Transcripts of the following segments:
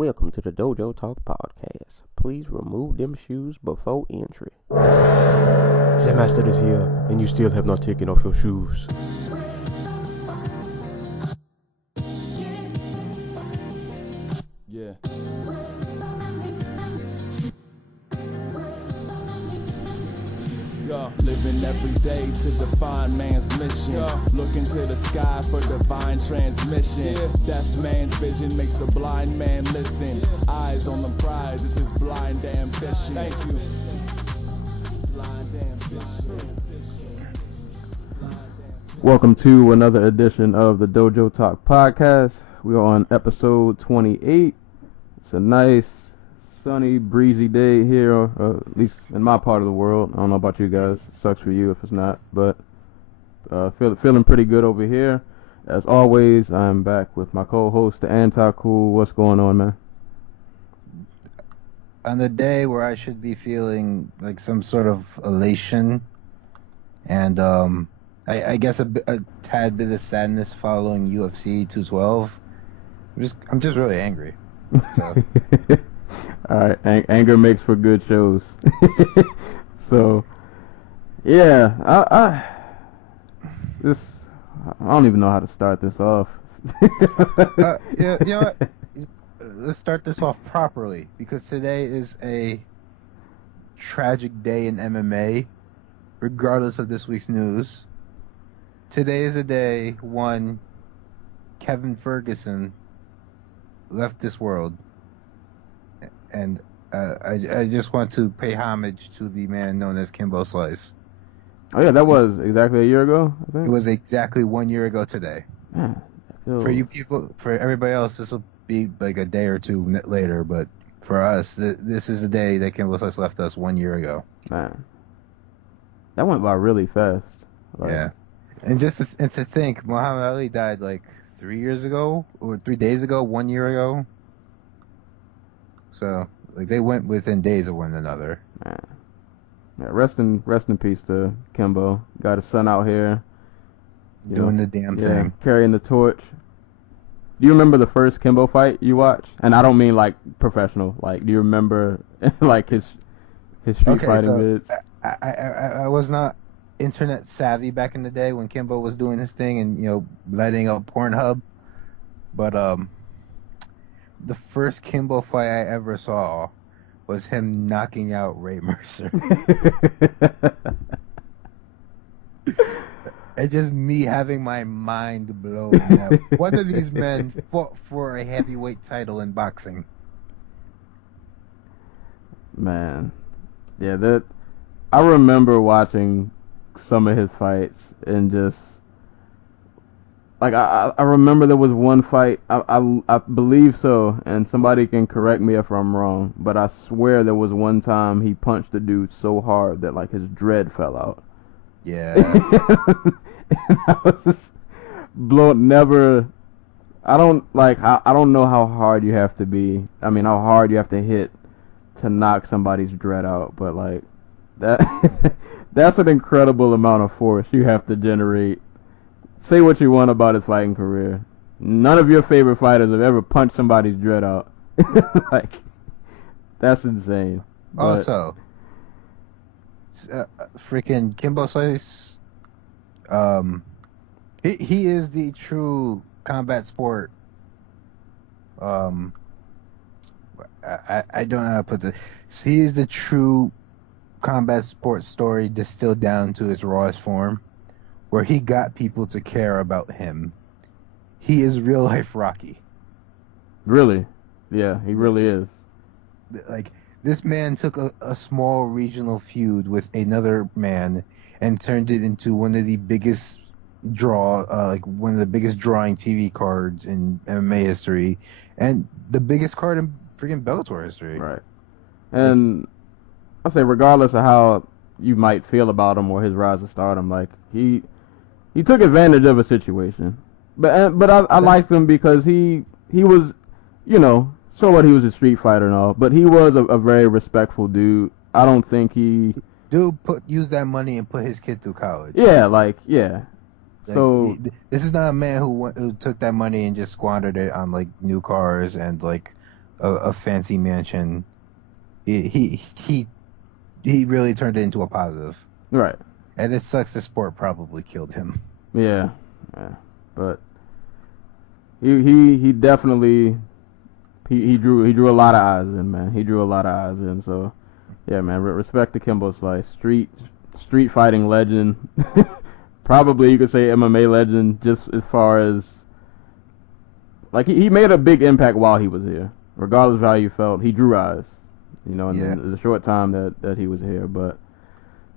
Welcome to the Dojo Talk Podcast. Please remove them shoes before entry. The master is here, and you still have not taken off your shoes. Yeah. Living every day to define man's mission. Look into the sky for divine transmission. Deaf man's vision makes the blind man listen. Eyes on the prize, this is blind ambition. Thank you. Blind ambition. Welcome to another edition of the Dojo Talk Podcast. We are on episode 28. It's a nice, sunny, breezy day here, at least in my part of the world. I don't know about you guys. It sucks for you if it's not, but feeling pretty good over here. As always, I'm back with my co-host, the Anti-Cool. What's going on, man? On the day where I should be feeling like some sort of elation and I guess a tad bit of sadness following UFC 212. I'm just really angry. So. All right, anger makes for good shows. So, yeah, I don't even know how to start this off. You know what? Let's start this off properly, because today is a tragic day in MMA, regardless of this week's news. Today is the day one Kevin Ferguson left this world. And I just want to pay homage to the man known as Kimbo Slice. Oh yeah, that was exactly a year ago, I think. It was exactly 1 year ago today. Man, For you people, for everybody else, this will be like a day or two later. But for us, this is the day that Kimbo Slice left us 1 year ago. Man, that went by really fast. Yeah, and to think, Muhammad Ali died like 3 years ago, or 3 days ago, 1 year ago. So, like, they went within days of one another. Man. Yeah, rest in peace to Kimbo. Got his son out here. Doing the damn thing. Carrying the torch. Do you remember the first Kimbo fight you watched? And I don't mean, like, professional. Like, do you remember, like, his street fighting bits? I was not internet savvy back in the day when Kimbo was doing his thing and, lighting up Pornhub. But, the first Kimbo fight I ever saw was him knocking out Ray Mercer. It's just me having my mind blown. One of these men fought for a heavyweight title in boxing. Man. Yeah, I remember watching some of his fights and just... Like, I remember there was one fight, I believe so, and somebody can correct me if I'm wrong, but I swear there was one time he punched a dude so hard that, like, his dread fell out. Yeah. And I was just blown, I don't know how hard you have to be, how hard you have to hit to knock somebody's dread out, but, like, that's an incredible amount of force you have to generate. Say what you want about his fighting career. None of your favorite fighters have ever punched somebody's dread out. Like, that's insane. But also, freaking Kimbo Slice, he is the true combat sport. I don't know how to put this. He is the true combat sport story distilled down to its rawest form, where he got people to care about him. He is real life Rocky. Really? Yeah, he really is. Like, this man took a small regional feud with another man and turned it into one of the biggest one of the biggest drawing TV cards in MMA history, and the biggest card in freaking Bellator history. Right. And I'll say, regardless of how you might feel about him or his rise to stardom, like, he took advantage of a situation, but I liked him because he was, so what, he was a street fighter and all, but he was a very respectful dude. I don't think he... Dude used that money and put his kid through college. Yeah, yeah. Like, so this is not a man who took that money and just squandered it on, like, new cars and, like, a fancy mansion. He really turned it into a positive. Right. And it sucks the sport probably killed him. Yeah. But he definitely he drew a lot of eyes in, man. He drew a lot of eyes in. So yeah, man. Respect to Kimbo Slice, street fighting legend. Probably you could say MMA legend, just as far as like he made a big impact while he was here. Regardless of how you felt, he drew eyes. In the short time that he was here. But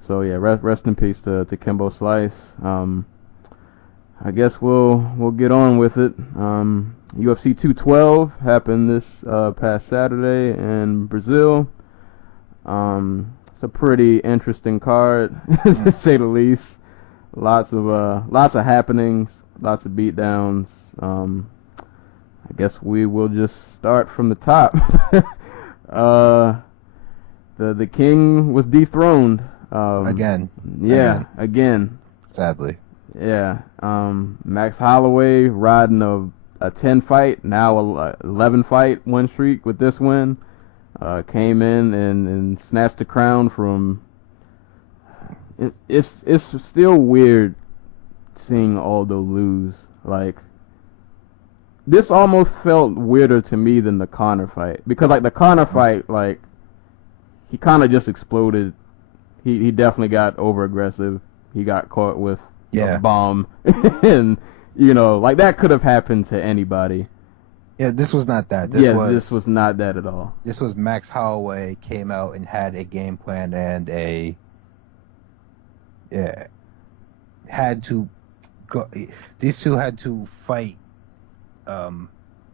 so yeah, rest in peace to Kimbo Slice. I guess we'll get on with it. UFC 212 happened this past Saturday in Brazil. It's a pretty interesting card, to say the least. Lots of happenings, lots of beatdowns. I guess we will just start from the top. The king was dethroned. Again. Yeah, again. Sadly. Yeah. Max Holloway riding a 10 fight, now a 11 fight win streak with this win. Came in and snatched the crown from. It's still weird seeing Aldo lose. Like, this almost felt weirder to me than the Conor fight, because like the Conor fight, like he kind of just exploded. He definitely got over aggressive. He got caught with a bomb, and like that could have happened to anybody. Yeah, this was not that. This was not that at all. This was Max Holloway came out and had a game plan and had to go. These two had to fight.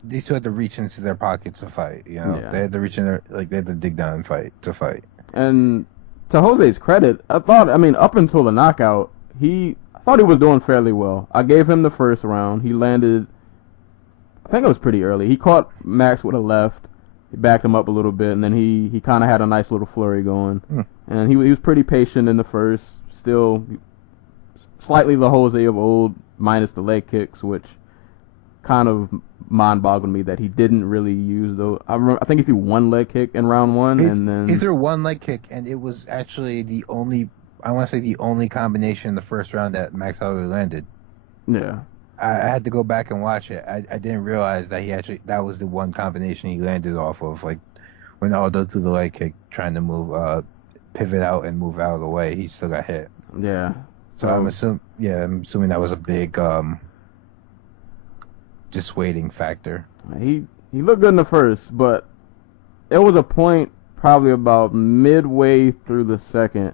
These two had to reach into their pockets to fight. They had to reach in there, they had to dig down and fight. And to Jose's credit, up until the knockout, I thought he was doing fairly well. I gave him the first round. He landed, I think it was pretty early. He caught Max with a left. He backed him up a little bit, and then he kind of had a nice little flurry going. And he was pretty patient in the first. Still slightly the Jose of old, minus the leg kicks, which kind of mind-boggled me that he didn't really use those. I think he threw one leg kick in round one, and then he threw one leg kick, and it was actually the only combination in the first round that Max Holloway landed. Yeah, I had to go back and watch it. I didn't realize that that was the one combination he landed off of. Like when Aldo threw the leg kick, trying to move, pivot out and move out of the way, he still got hit. Yeah. So I'm assuming that was a big dissuading factor. He looked good in the first, but there was a point probably about midway through the second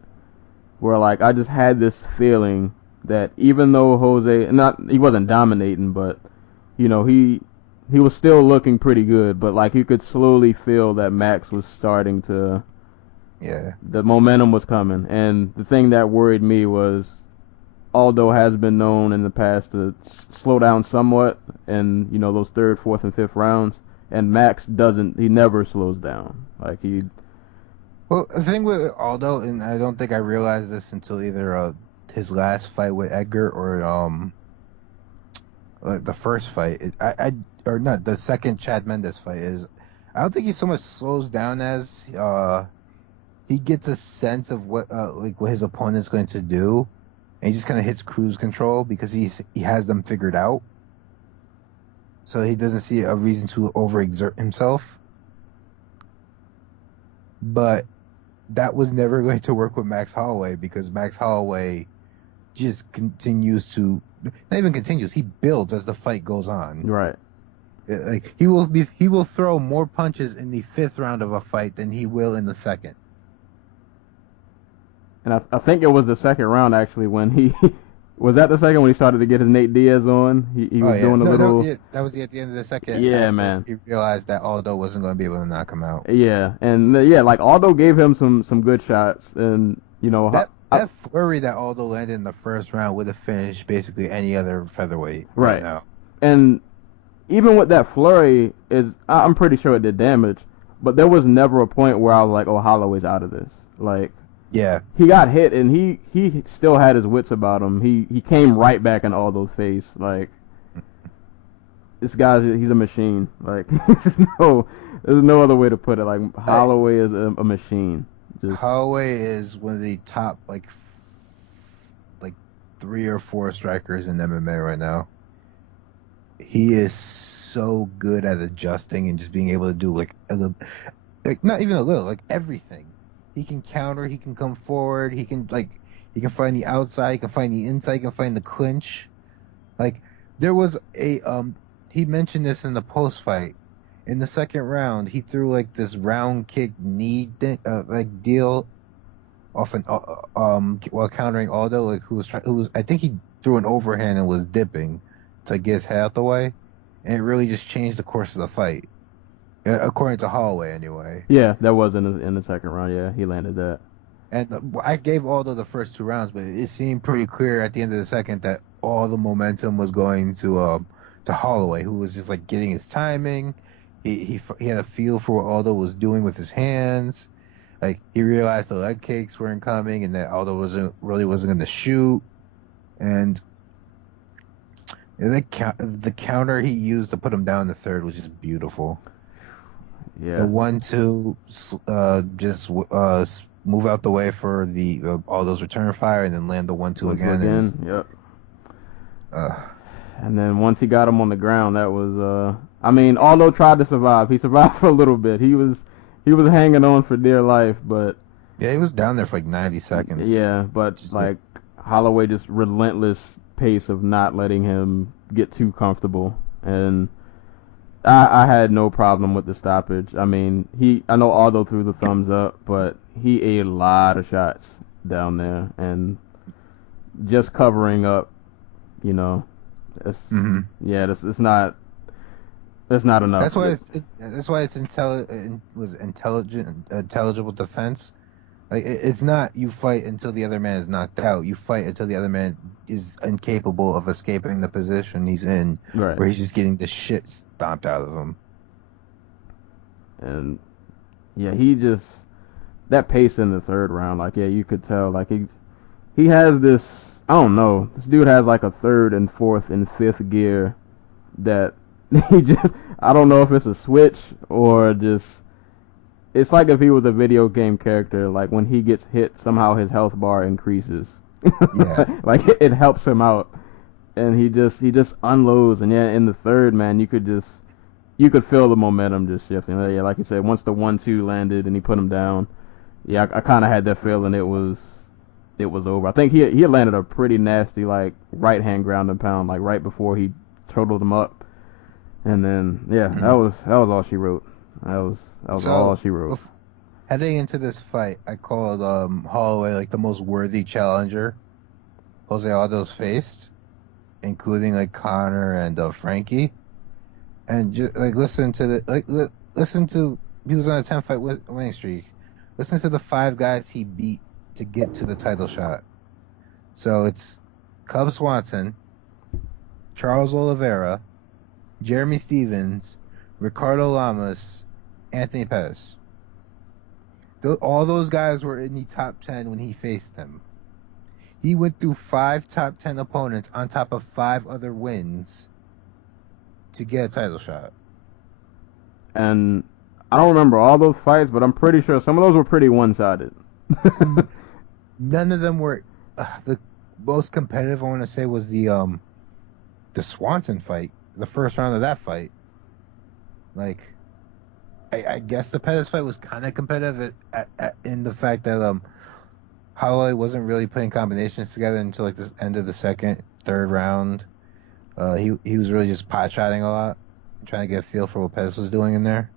where like I just had this feeling that even though Jose he wasn't dominating, but he was still looking pretty good, but like you could slowly feel that Max was starting to the momentum was coming. And the thing that worried me was Aldo has been known in the past to slow down somewhat in those third, fourth, and fifth rounds, and Max doesn't. He never slows down. Like Well, the thing with Aldo, and I don't think I realized this until either his last fight with Edgar or the first fight. Or not the second Chad Mendes fight is. I don't think he so much slows down as he gets a sense of what his opponent's going to do. And he just kind of hits cruise control because he has them figured out. So he doesn't see a reason to overexert himself. But that was never going to work with Max Holloway because Max Holloway just continues to... Not even continues. He builds as the fight goes on. Right. Like he will throw more punches in the fifth round of a fight than he will in the second. And I think it was the second round, actually, when he... Was that the second when he started to get his Nate Diaz on? He was doing a little... that was at the end of the second. Yeah, man. He realized that Aldo wasn't going to be able to knock him out. Yeah, and like Aldo gave him some good shots, and that flurry that Aldo landed in the first round would have finished basically any other featherweight right now. And even with that flurry, I'm pretty sure it did damage, but there was never a point where I was like, oh, Holloway's out of this. Like... Yeah, he got hit, and he still had his wits about him. He came right back in Aldo's face. Like, this he's a machine. Like there's no other way to put it. Like Holloway is a machine. Holloway is one of the top like 3 or 4 strikers in MMA right now. He is so good at adjusting and just being able to do like not even a little, like everything. He can counter, he can come forward, he can find the outside, he can find the inside, he can find the clinch. Like there was he mentioned this in the post fight. In the second round, he threw like this round kick knee deal off while countering Aldo, like who was I think he threw an overhand and was dipping to get his head out the way, and it really just changed the course of the fight, according to Holloway anyway. Yeah, that was in the second round. Yeah, he landed that. And I gave Aldo the first 2 rounds, but it seemed pretty clear at the end of the second that all the momentum was going to Holloway, who was just like getting his timing. He had a feel for what Aldo was doing with his hands. Like he realized the leg kicks weren't coming, and that Aldo wasn't going to shoot. And the counter he used to put him down in the third was just beautiful. Yeah. The 1-2, just move out the way for the Aldo's return fire, and then land the 1-2 again. Yep. And then once he got him on the ground, that was Aldo tried to survive. He survived for a little bit. He was hanging on for dear life, but yeah, he was down there for like 90 seconds. Yeah, but like Holloway just relentless pace of not letting him get too comfortable, and I had no problem with the stoppage. I mean, I know Aldo threw the thumbs up, but he ate a lot of shots down there, and just covering up, it's not enough. That's why it's intelligible defense. Like it's not you fight until the other man is knocked out. You fight until the other man is incapable of escaping the position he's in, right, where he's just getting the shit stomped out of him. And yeah, that pace in the third round, like you could tell, like he has this. I don't know. This dude has like a third and fourth and fifth gear that I don't know if it's a switch or just, it's like if he was a video game character, like when he gets hit, somehow his health bar increases. Yeah. Like it helps him out. And he just unloads, and in the third, man, you could feel the momentum just shifting. Yeah, like you said, once the 1-2 landed and he put him down, yeah, I kind of had that feeling it was over. I think he had landed a pretty nasty like right hand ground and pound like right before he totaled him up, and then that was all she wrote. That was all she wrote. Heading into this fight, I called Holloway like the most worthy challenger Jose Aldo's faced, including like Connor and Frankie, and just like listen to he was on a 10-fight winning streak. Listen to the 5 guys he beat to get to the title shot. So it's Cub Swanson, Charles Oliveira, Jeremy Stevens, Ricardo Lamas, Anthony Pettis. All those guys were in the top 10 when he faced them. He went through 5 top 10 opponents on top of 5 other wins to get a title shot. And I don't remember all those fights, but I'm pretty sure some of those were pretty one-sided. None of them were. The most competitive I want to say was the Swanson fight, the first round of that fight. Like, I guess the Pettis fight was kind of competitive in the fact that Holloway wasn't really putting combinations together until like the end of the second, third round. He was really just pot shotting a lot, trying to get a feel for what Pettis was doing in there.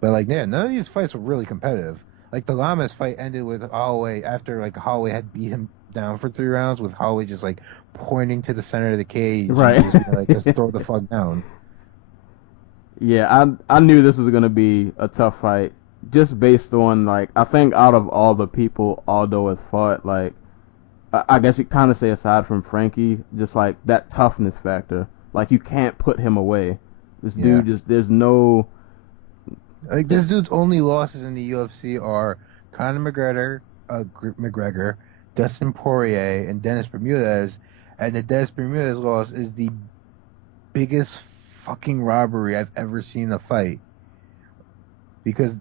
But like, yeah, none of these fights were really competitive. Like the Lamas fight ended with Holloway after like Holloway had beat him down for 3 rounds, with Holloway just like pointing to the center of the cage, right? And just, like, just throw the fuck down. Yeah, I knew this was gonna be a tough fight, just based on like I think out of all the people Aldo has fought, like I guess you kind of say aside from Frankie, just like that toughness factor, like you can't put him away. This dude there's no. Like this dude's only losses in the UFC are Conor McGregor, Dustin Poirier, and Dennis Bermudez, and the Dennis Bermudez loss is the biggest fucking robbery I've ever seen in a fight. Because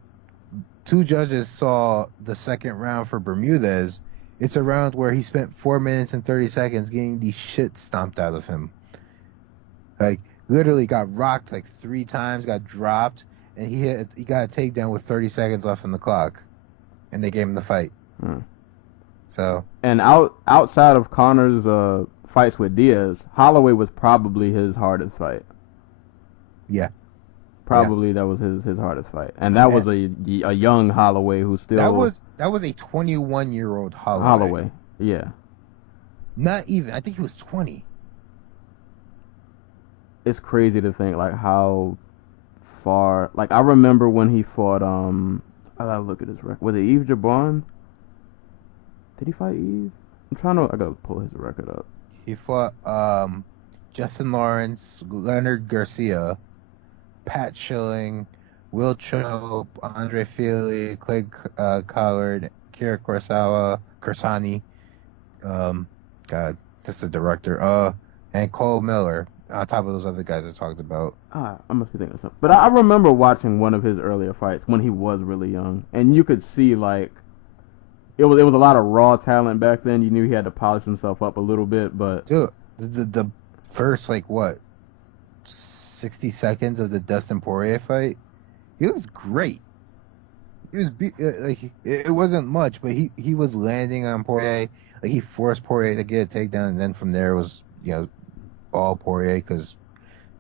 2 judges saw the second round for Bermudez. It's a round where he spent 4 minutes and 30 seconds getting the shit stomped out of him. Like, literally got rocked like 3 times, got dropped, and he got a takedown with 30 seconds left on the clock. And they gave him the fight. So. And outside of Connor's fights with Diaz, Holloway was probably his hardest fight. Yeah. Probably that was his hardest fight, and that was a young Holloway who still that was a 21-year-old Holloway. Holloway, yeah. Not even. I think he was 20. It's crazy to think like how far. Like I remember when he fought. I gotta look at his record. Was it Yves Jabron? Did he fight Yves? I'm trying to. I gotta pull his record up. He fought Justin Lawrence, Leonard Garcia, Pat Schilling, Will Chope, Andre Fili, Clay Collard, Kira Corsani, God, just the director, and Cole Miller, on top of those other guys I talked about. I must be thinking of something. But I remember watching one of his earlier fights when he was really young, and you could see, like, it was a lot of raw talent back then. You knew he had to polish himself up a little bit, but... Dude, the first, 60 seconds of the Dustin Poirier fight, he was great. He was it wasn't much, but he was landing on Poirier. Like he forced Poirier to get a takedown, and then from there was all Poirier, because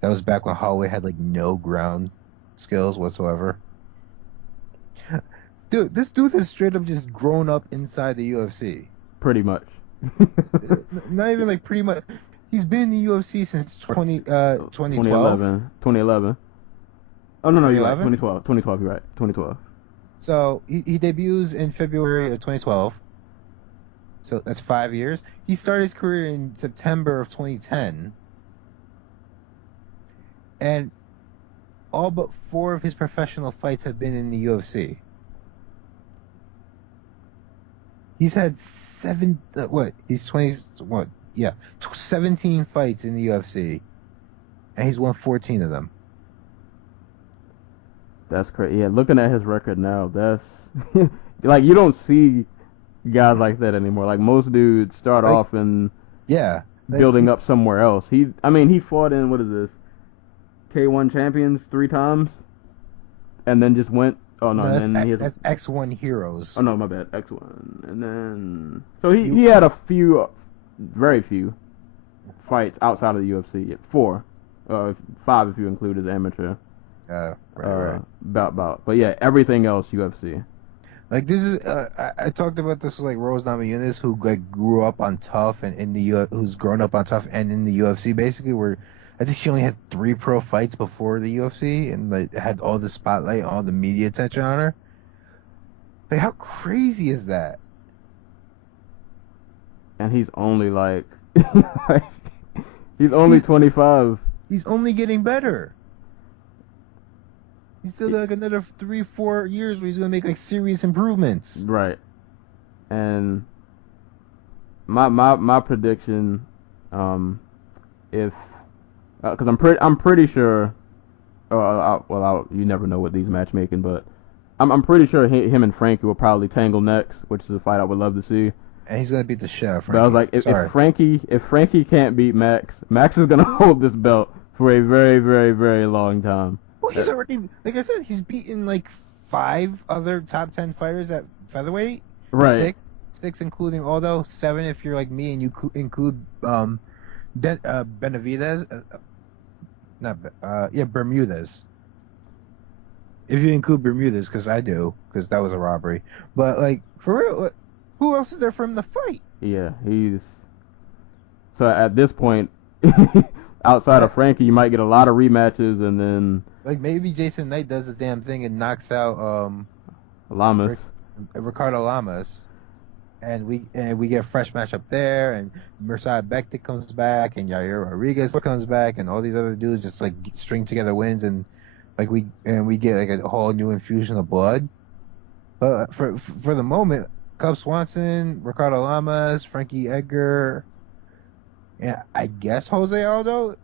that was back when Holloway had no ground skills whatsoever. Dude, this dude has straight up just grown up inside the UFC. Pretty much. Not even pretty much. He's been in the UFC since 2012. 2011. Oh, no, you're right. 2012. 2012, you're right. 2012. So, he debuts in February of 2012. So, that's 5 years. He started his career in September of 2010. And all but 4 of his professional fights have been in the UFC. He's had 17 fights in the UFC, and he's won 14 of them. That's crazy. Yeah, looking at his record now, that's you don't see guys like that anymore. Like most dudes start off and building up somewhere else. He fought in what is this, K1 champions 3 times, and then just went. Oh no, that's X1 Heroes. Oh no, my bad, X1, and then so he had a few, very few fights outside of the UFC. 4, 5 if you include his amateur. Right. Bout. But yeah, everything else UFC. This is I talked about this with Rose Namajunas, who grew up on Tough and who's grown up on Tough and in the UFC basically, where I think she only had 3 pro fights before the UFC and had all the spotlight, all the media attention on her. How crazy is that? And he's only he's only 25. He's only getting better. He's still got another 3-4 years where he's gonna make serious improvements. Right. And my prediction, if because I'm pretty sure. You never know with these matchmaking, but I'm pretty sure him and Frankie will probably tangle next, which is a fight I would love to see. And he's gonna beat the shit out of Frankie. But I was like, if Frankie can't beat Max is gonna hold this belt for a very, very, very long time. Well, he's already, like I said, he's beaten 5 other top 10 fighters at featherweight. Right. 6 including Aldo. 7 if you're like me and you include Benavidez. Bermudez. If you include Bermudez, because I do, because that was a robbery. But for real, who else is there for him to fight? Yeah, so at this point, outside of Frankie, you might get a lot of rematches, and then maybe Jason Knight does the damn thing and knocks out Lamas, Ricardo Lamas. And we get a fresh matchup there, and Mirsad Bektik comes back, and Yair Rodriguez comes back, and all these other dudes just string together wins, and we get a whole new infusion of blood. But for the moment, Cub Swanson, Ricardo Lamas, Frankie Edgar, and I guess Jose Aldo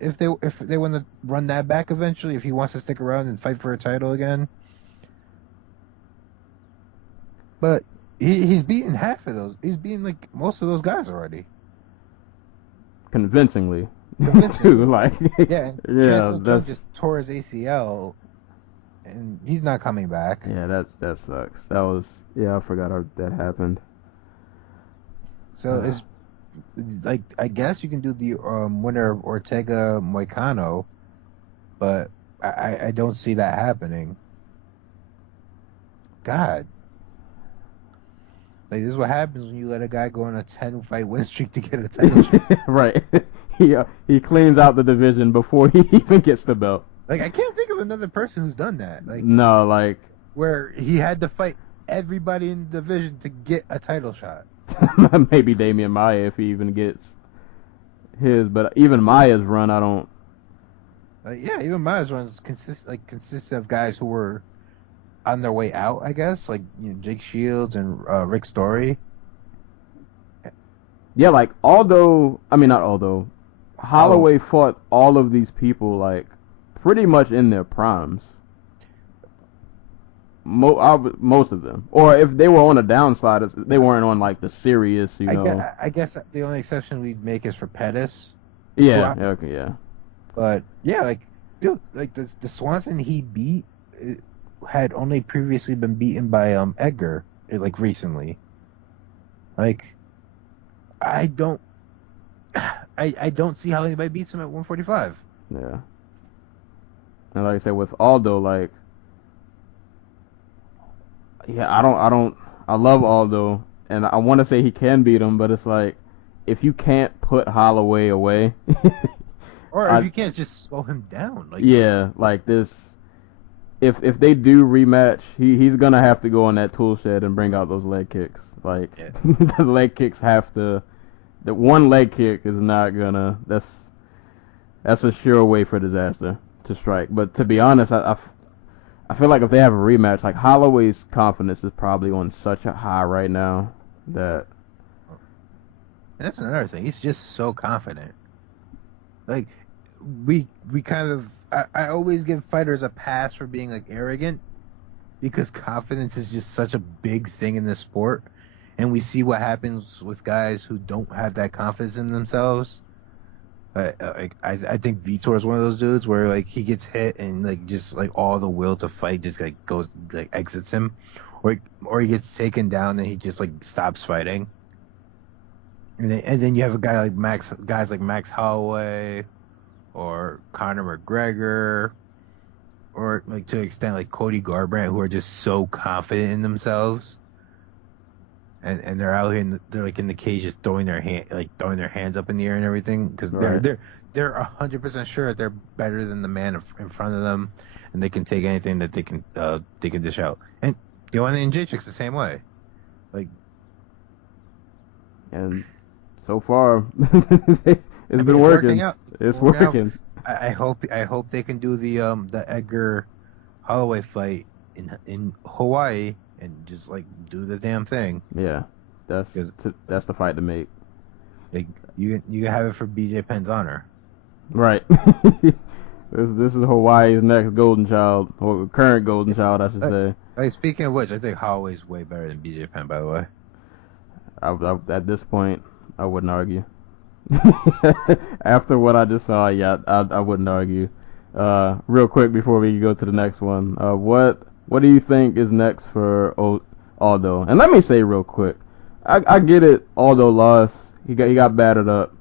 if they want to run that back eventually, if he wants to stick around and fight for a title again. But he's beaten half of those. He's beaten like most of those guys already. Convincingly. Convincingly. Too, like Yeah. yeah, that's just tore his ACL, and he's not coming back. Yeah, that sucks. That was I forgot that happened. So it's like I guess you can do the winner of Ortega Moicano, but I don't see that happening. God. Like, this is what happens when you let a guy go on a 10-fight win streak to get a title shot. Right. He cleans out the division before he even gets the belt. Like, I can't think of another person who's done that. Like, no, like where he had to fight everybody in the division to get a title shot. maybe Damian Maia if he even gets his, but even Maia's run, I don't. Yeah, even Maia's runs consists of guys who were on their way out, I guess, like Jake Shields and Rick Story. Yeah, like not Aldo, Holloway fought all of these people like pretty much in their primes. Most of them, or if they were on a downside, they weren't on like the serious, I guess the only exception we'd make is for Pettis. Yeah, okay, yeah. But yeah, like dude, like the Swanson he beat had only previously been beaten by Edgar, like recently. Like, I don't see how anybody beats him at 145. Yeah. And like I said, with Aldo, like, yeah, I love Aldo, and I want to say he can beat him, but it's like, if you can't put Holloway away, or if you can't just slow him down, like, yeah, like this. If they do rematch, he's gonna have to go on that tool shed and bring out those leg kicks. Like the leg kicks have to. The one leg kick is not gonna. That's a sure way for disaster to strike. But to be honest, I feel like if they have a rematch, like Holloway's confidence is probably on such a high right now that. And that's another thing. He's just so confident. Like we kind of. I always give fighters a pass for being like arrogant, because confidence is just such a big thing in this sport, and we see what happens with guys who don't have that confidence in themselves. I think Vitor is one of those dudes where like he gets hit and like just like all the will to fight just like goes like exits him, or he gets taken down and he just like stops fighting. And then you have a guy like guys like Max Holloway, or Conor McGregor, or like to an extent like Cody Garbrandt, who are just so confident in themselves, and they're out here they're like in the cage just throwing their hands up in the air and everything, because they're 100% sure that they're better than the man in front of them, and they can take anything that they can dish out. And and Jacek's the same way, like. And so far, it's been working. It's working. I hope they can do the Edgar Holloway fight in Hawaii and just like do the damn thing. Yeah, that's the fight to make. Like you can have it for BJ Penn's honor. Right. This is Hawaii's next golden child, or current golden child, I should say. Like, speaking of which, I think Holloway's way better than BJ Penn, by the way. At this point, I wouldn't argue. After what I just saw, yeah, I wouldn't argue. Real quick before we go to the next one, what do you think is next for Aldo? And let me say real quick, I get it. Aldo lost. He got battered up,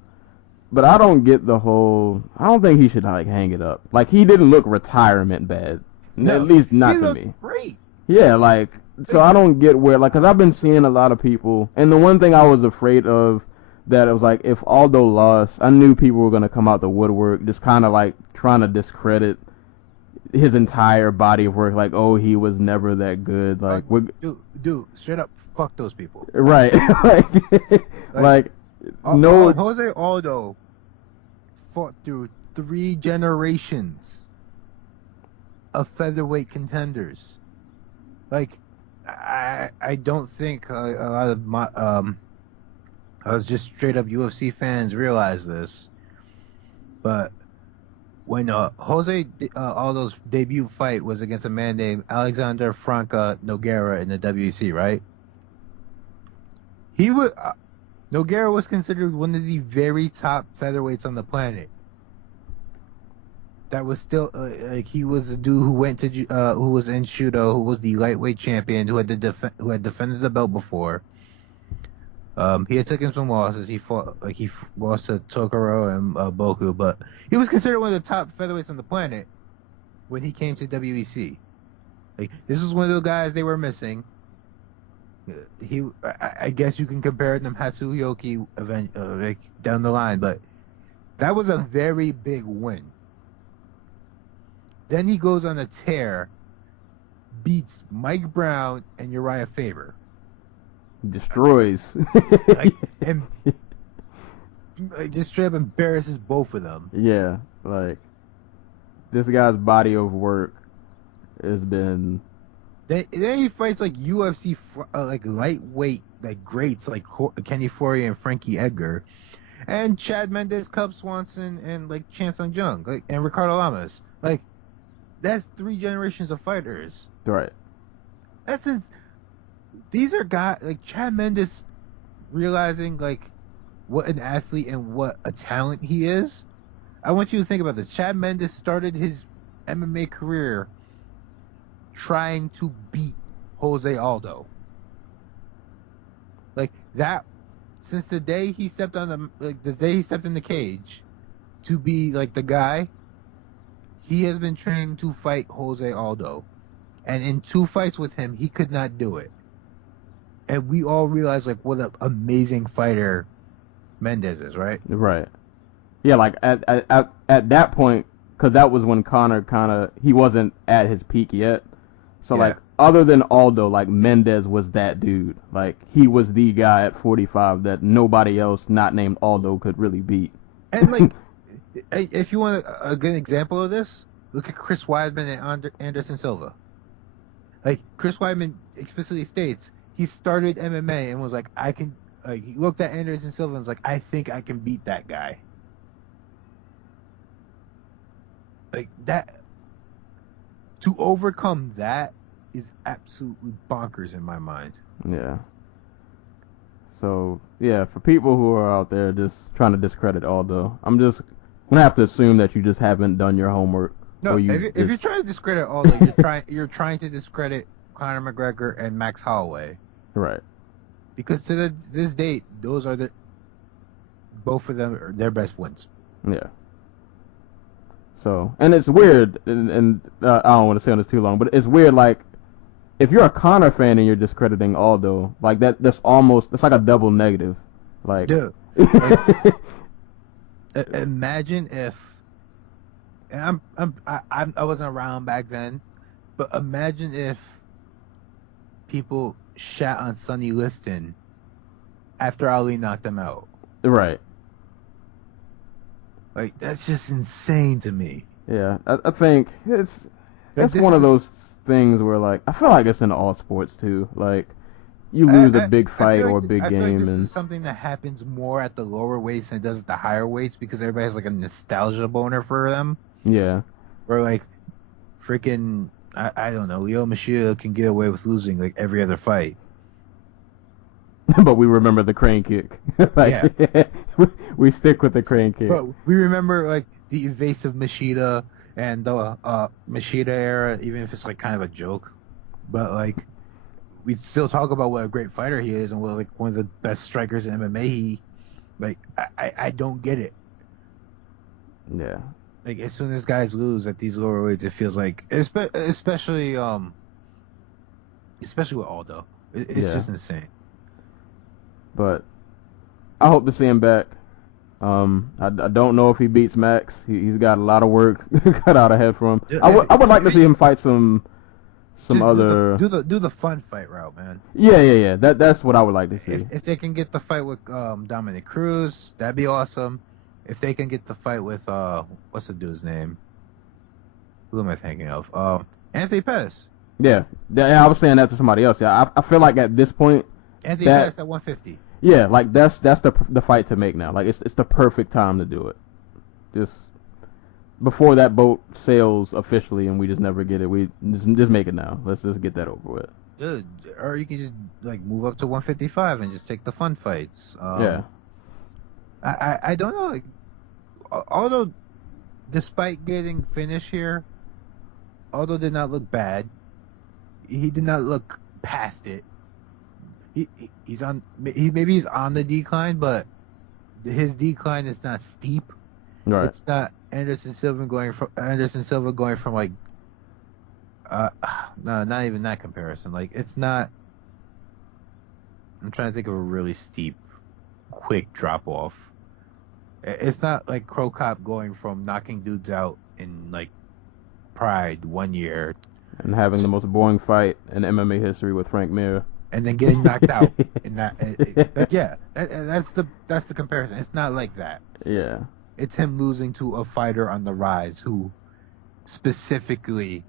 but I don't get the whole. I don't think he should like hang it up. Like, he didn't look retirement bad. No, at least not to me. Great. Yeah, like, so I don't get where, like, because I've been seeing a lot of people, and the one thing I was afraid of, that it was like, if Aldo lost, I knew people were going to come out the woodwork, just kind of like trying to discredit his entire body of work, like, oh, he was never that good. Like, dude, straight up, fuck those people. Right. like no. Jose Aldo fought through 3 generations of featherweight contenders. Like, I don't think a lot of my I was just straight up UFC fans realize this, but when Jose Aldo's debut fight was against a man named Alexander Franca Nogueira in the WEC, right? Nogueira was considered one of the very top featherweights on the planet. That was still he was a dude who went to who was in Shudo, who was the lightweight champion, who had defended the belt before. He had taken some losses. He lost to Tokoro and Boku, but he was considered one of the top featherweights on the planet when he came to WEC. Like, this was one of the guys they were missing. I guess you can compare it to Hatsuyoki event like down the line, but that was a very big win. Then he goes on a tear, beats Mike Brown and Uriah Faber. Destroys. and just straight up embarrasses both of them. Yeah, like this guy's body of work has been. Then he fights like UFC like lightweight like greats like Kenny Fourier and Frankie Edgar, and Chad Mendes, Cub Swanson, and like Chan Sung Jung, like, and Ricardo Lamas. Like, that's 3 generations of fighters. Right. These are guys like Chad Mendes realizing like what an athlete and what a talent he is. I want you to think about this. Chad Mendes started his MMA career trying to beat Jose Aldo. Like that, since the day he stepped in the cage to be like the guy, he has been trained to fight Jose Aldo. And in 2 fights with him, he could not do it. And we all realize like what an amazing fighter Mendes is, right? Right. Yeah, like at that point, because that was when Conor he wasn't at his peak yet. So Yeah. like other than Aldo, like Mendes was that dude. Like he was the guy at 45 that nobody else not named Aldo could really beat. And like, if you want a good example of this, look at Chris Weidman and Anderson Silva. Like Chris Weidman explicitly states he started MMA and was like, I can. Like he looked at Anderson Silva and was like, I think I can beat that guy. Like that. To overcome that is absolutely bonkers in my mind. Yeah. So yeah, for people who are out there just trying to discredit Aldo, I'm just gonna have to assume that you just haven't done your homework. No, or if you're trying to discredit Aldo, you're trying to discredit Conor McGregor and Max Holloway. Right. Because to this date, those are both of them are their best wins. Yeah. So, and it's weird, and I don't want to stay on this too long, but it's weird, like, if you're a Conor fan and you're discrediting Aldo, like, that's like a double negative. Like, Dude, imagine if, and I wasn't around back then, but imagine if people shat on Sonny Liston after Ali knocked him out. right. Like, that's just insane to me. Yeah, I think it's This one of is- those things where, like, I feel like it's in all sports too. Like, you lose a big fight or a big I feel like game, this and is something that happens more at the lower weights than it does at the higher weights because everybody has like a nostalgia boner for them. yeah, Or like, freaking, I don't know, Leo Machida can get away with losing like every other fight. but we remember the crane kick. Like, we stick with the crane kick. But we remember like the evasive Machida and the Machida era, even if it's like kind of a joke. But like, we still talk about what a great fighter he is and what like one of the best strikers in MMA. I don't get it. Yeah, Like as soon as guys lose at these lower weights, it feels like, especially with Aldo, it's Yeah. just insane. but I hope to see him back. I don't know if he beats Max. He's got a lot of work cut out ahead for him. Yeah, I would like to see him fight some Just other. do the fun fight route, man. Yeah. That's what I would like to see. If they can get the fight with Dominic Cruz, that'd be awesome. If they can get the fight with what's the dude's name? Who am I thinking of? Anthony Pettis. Yeah, I was saying that to somebody else. Yeah, I feel like at this point, Anthony That- Pettis at 150. yeah, like that's the fight to make now. Like it's the perfect time to do it. Just before that boat sails officially and we just never get it. We just make it now. Let's just get that over with. Dude, or you can just like move up to 155 and just take the fun fights. Yeah. I don't know. Like, although, despite getting finished here, Aldo did not look bad. He did not look past it. He's on. Maybe he's on the decline, but his decline is not steep. Right. It's not Anderson Silva going from like. No, not even that comparison. Like, it's not. I'm trying to think of a really steep, quick drop off. It's not like Crow Cop going from knocking dudes out in like Pride 1 year And having the most boring fight in MMA history with Frank Mir. and then getting knocked out. And that's the comparison. It's not like that. Yeah. It's him losing to a fighter on the rise who specifically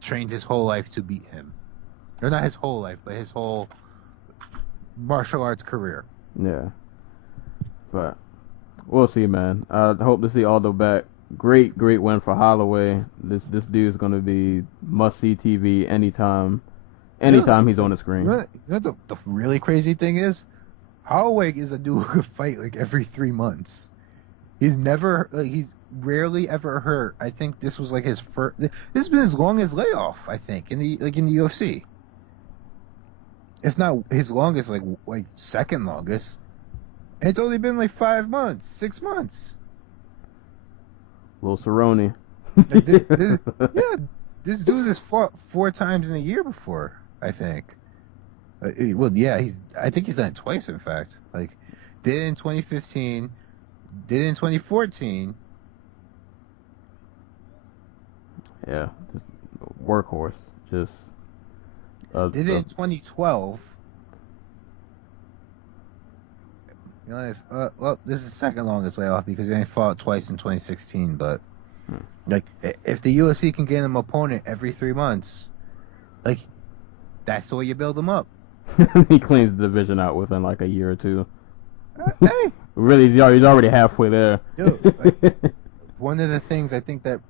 trained his whole life to beat him. Or not his whole life, but his whole martial arts career. Yeah. But we'll see, man. I hope to see Aldo back. Great win for Holloway. This dude's gonna be must-see TV anytime he's on the screen. You know the really crazy thing is, Holloway is a dude who could fight like every 3 months. He's rarely ever hurt. I think this was like his first. This has been his longest layoff, I think, in the UFC. If not his longest, like second longest. And it's only been like 5 months, 6 months. Little Cerrone. This dude has fought 4 times in a year before, I think. I think he's done it twice, in fact. Like, did it in 2015, did it in 2014. Yeah, just workhorse. Just Did it in 2012. You know, well, this is the second longest layoff because he only fought twice in 2016. But like, if the UFC can get him an opponent every 3 months, like, that's the way you build him up. He cleans the division out within like a year or two. Hey, Really, he's already halfway there. dude, one of the things I think that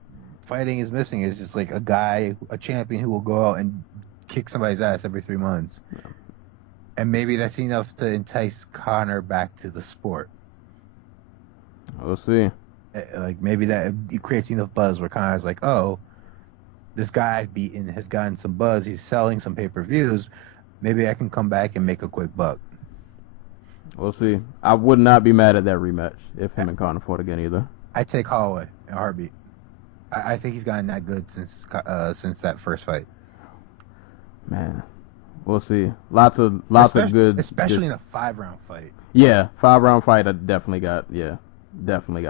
fighting is missing is just like a champion who will go out and kick somebody's ass every 3 months. Yeah. And maybe that's enough to entice Conor back to the sport. We'll see. Like, maybe that it creates enough buzz where Conor's like, oh, this guy I've beaten has gotten some buzz. He's selling some pay-per-views. Maybe I can come back and make a quick buck. We'll see. I would not be mad at that rematch if him and Conor fought again either. I take Holloway in a heartbeat. I think he's gotten that good since that first fight. Man, we'll see. Lots of good, especially in a 5-round fight. Yeah, 5-round fight. I definitely got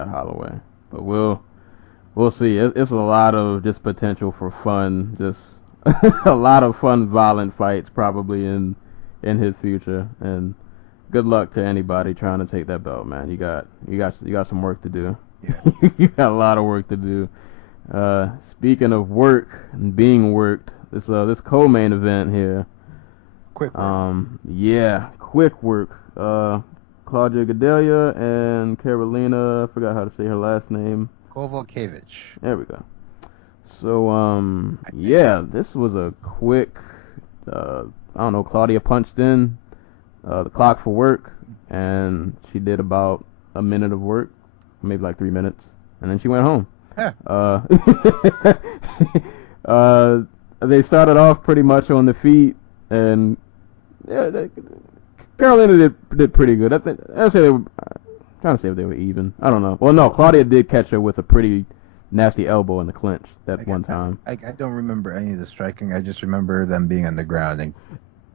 Holloway. But we'll see. It's a lot of just potential for fun. Just a lot of fun, violent fights probably in his future. And good luck to anybody trying to take that belt, man. You got some work to do. Yeah. You got a lot of work to do. Speaking of work and being worked, this co-main event here. Quick work. Quick work. Claudia Gadelia and Carolina, I forgot how to say her last name. Kovalkiewicz. There we go. So, this was a quick, I don't know, Claudia punched in the clock for work, and she did about a minute of work, maybe like 3 minutes, and then she went home. Yeah. They started off pretty much on the feet, and Carolina did pretty good. I'd say they were trying to say if they were even. I don't know. Well, no, Claudia did catch her with a pretty nasty elbow in the clinch one time. I don't remember any of the striking. I just remember them being on the ground. And,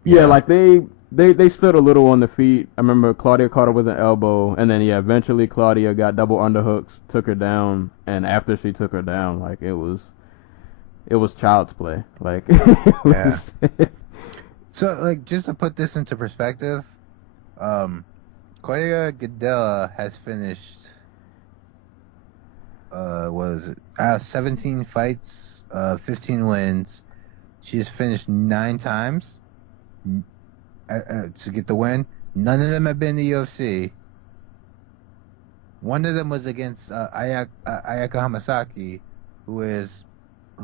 like they stood a little on the feet. I remember Claudia caught her with an elbow, and then eventually Claudia got double underhooks, took her down, and after she took her down, like it was child's play. Like yeah. So, like, just to put this into perspective, Claudia Gadelia has finished 17 fights, 15 wins. She's finished 9 times to get the win. None of them have been in the UFC. One of them was against Ayaka Hamasaki, who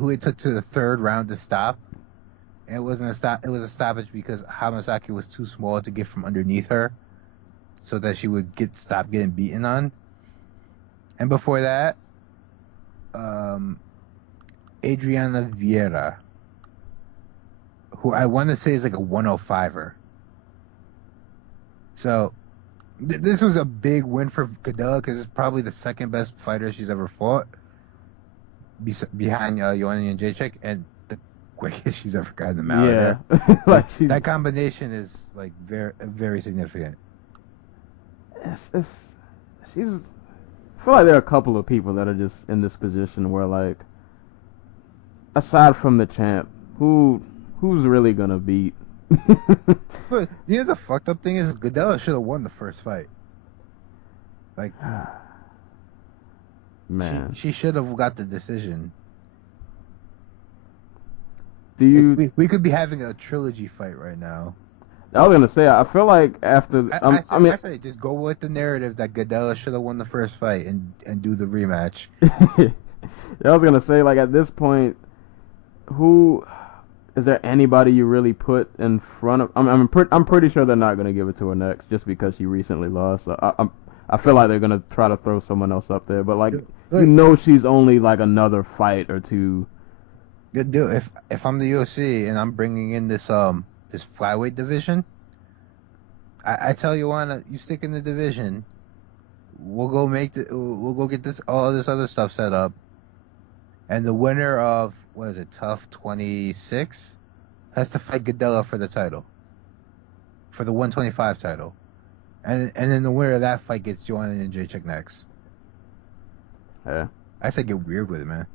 it took to the third round to stop. And it wasn't a stop. It was a stoppage because Hamasaki was too small to get from underneath her, so that she would stop getting beaten on. And before that, Adriana Vieira, who I want to say is like a 105er. So this was a big win for Cadella because it's probably the second best fighter she's ever fought, behind Joanna Jędrzejczyk, and the quickest she's ever gotten them out of there. Like that combination is like very, very significant. She's. I feel like there are a couple of people that are just in this position where, like, aside from the champ, who's really gonna beat? But the fucked up thing is, Cadella should have won the first fight. Like, man, she should have got the decision. Do you? We could be having a trilogy fight right now. I was gonna say, I feel like after I say just go with the narrative that Cadella should have won the first fight and do the rematch. I was gonna say, like, at this point, who is there anybody you really put in front of? I'm pretty sure they're not gonna give it to her next just because she recently lost. So I feel like they're gonna try to throw someone else up there, but like she's only like another fight or two. Good deal. If I'm the UFC and I'm bringing in this flyweight division, I tell you, you stick in the division. We'll go get all this other stuff set up, and the winner of what is it, Tough 26, has to fight Cadella for the title, for the 125 title, and then the winner of that fight gets Joanna Jędrzejczyk next. Yeah, I said get weird with it, man.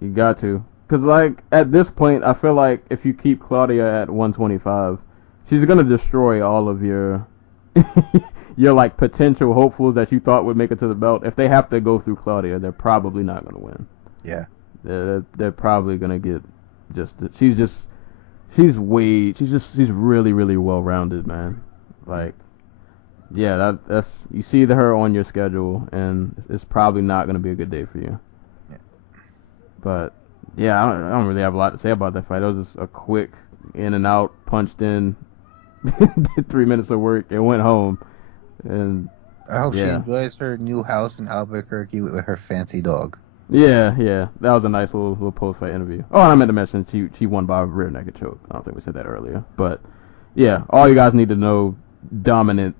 You got to. Because, like, at this point, I feel like if you keep Claudia at 125, she's going to destroy all of your, like, potential hopefuls that you thought would make it to the belt. If they have to go through Claudia, they're probably not going to win. Yeah. They're probably going to get she's really, really well-rounded, man. Like, yeah, that's you see her on your schedule, and it's probably not going to be a good day for you. Yeah. But... yeah, I don't really have a lot to say about that fight. It was just a quick in and out, punched in, did 3 minutes of work, and went home. And I hope she enjoys her new house in Albuquerque with her fancy dog. Yeah, that was a nice little post-fight interview. Oh, and I meant to mention she won by a rear naked choke. I don't think we said that earlier, but yeah, all you guys need to know: dominant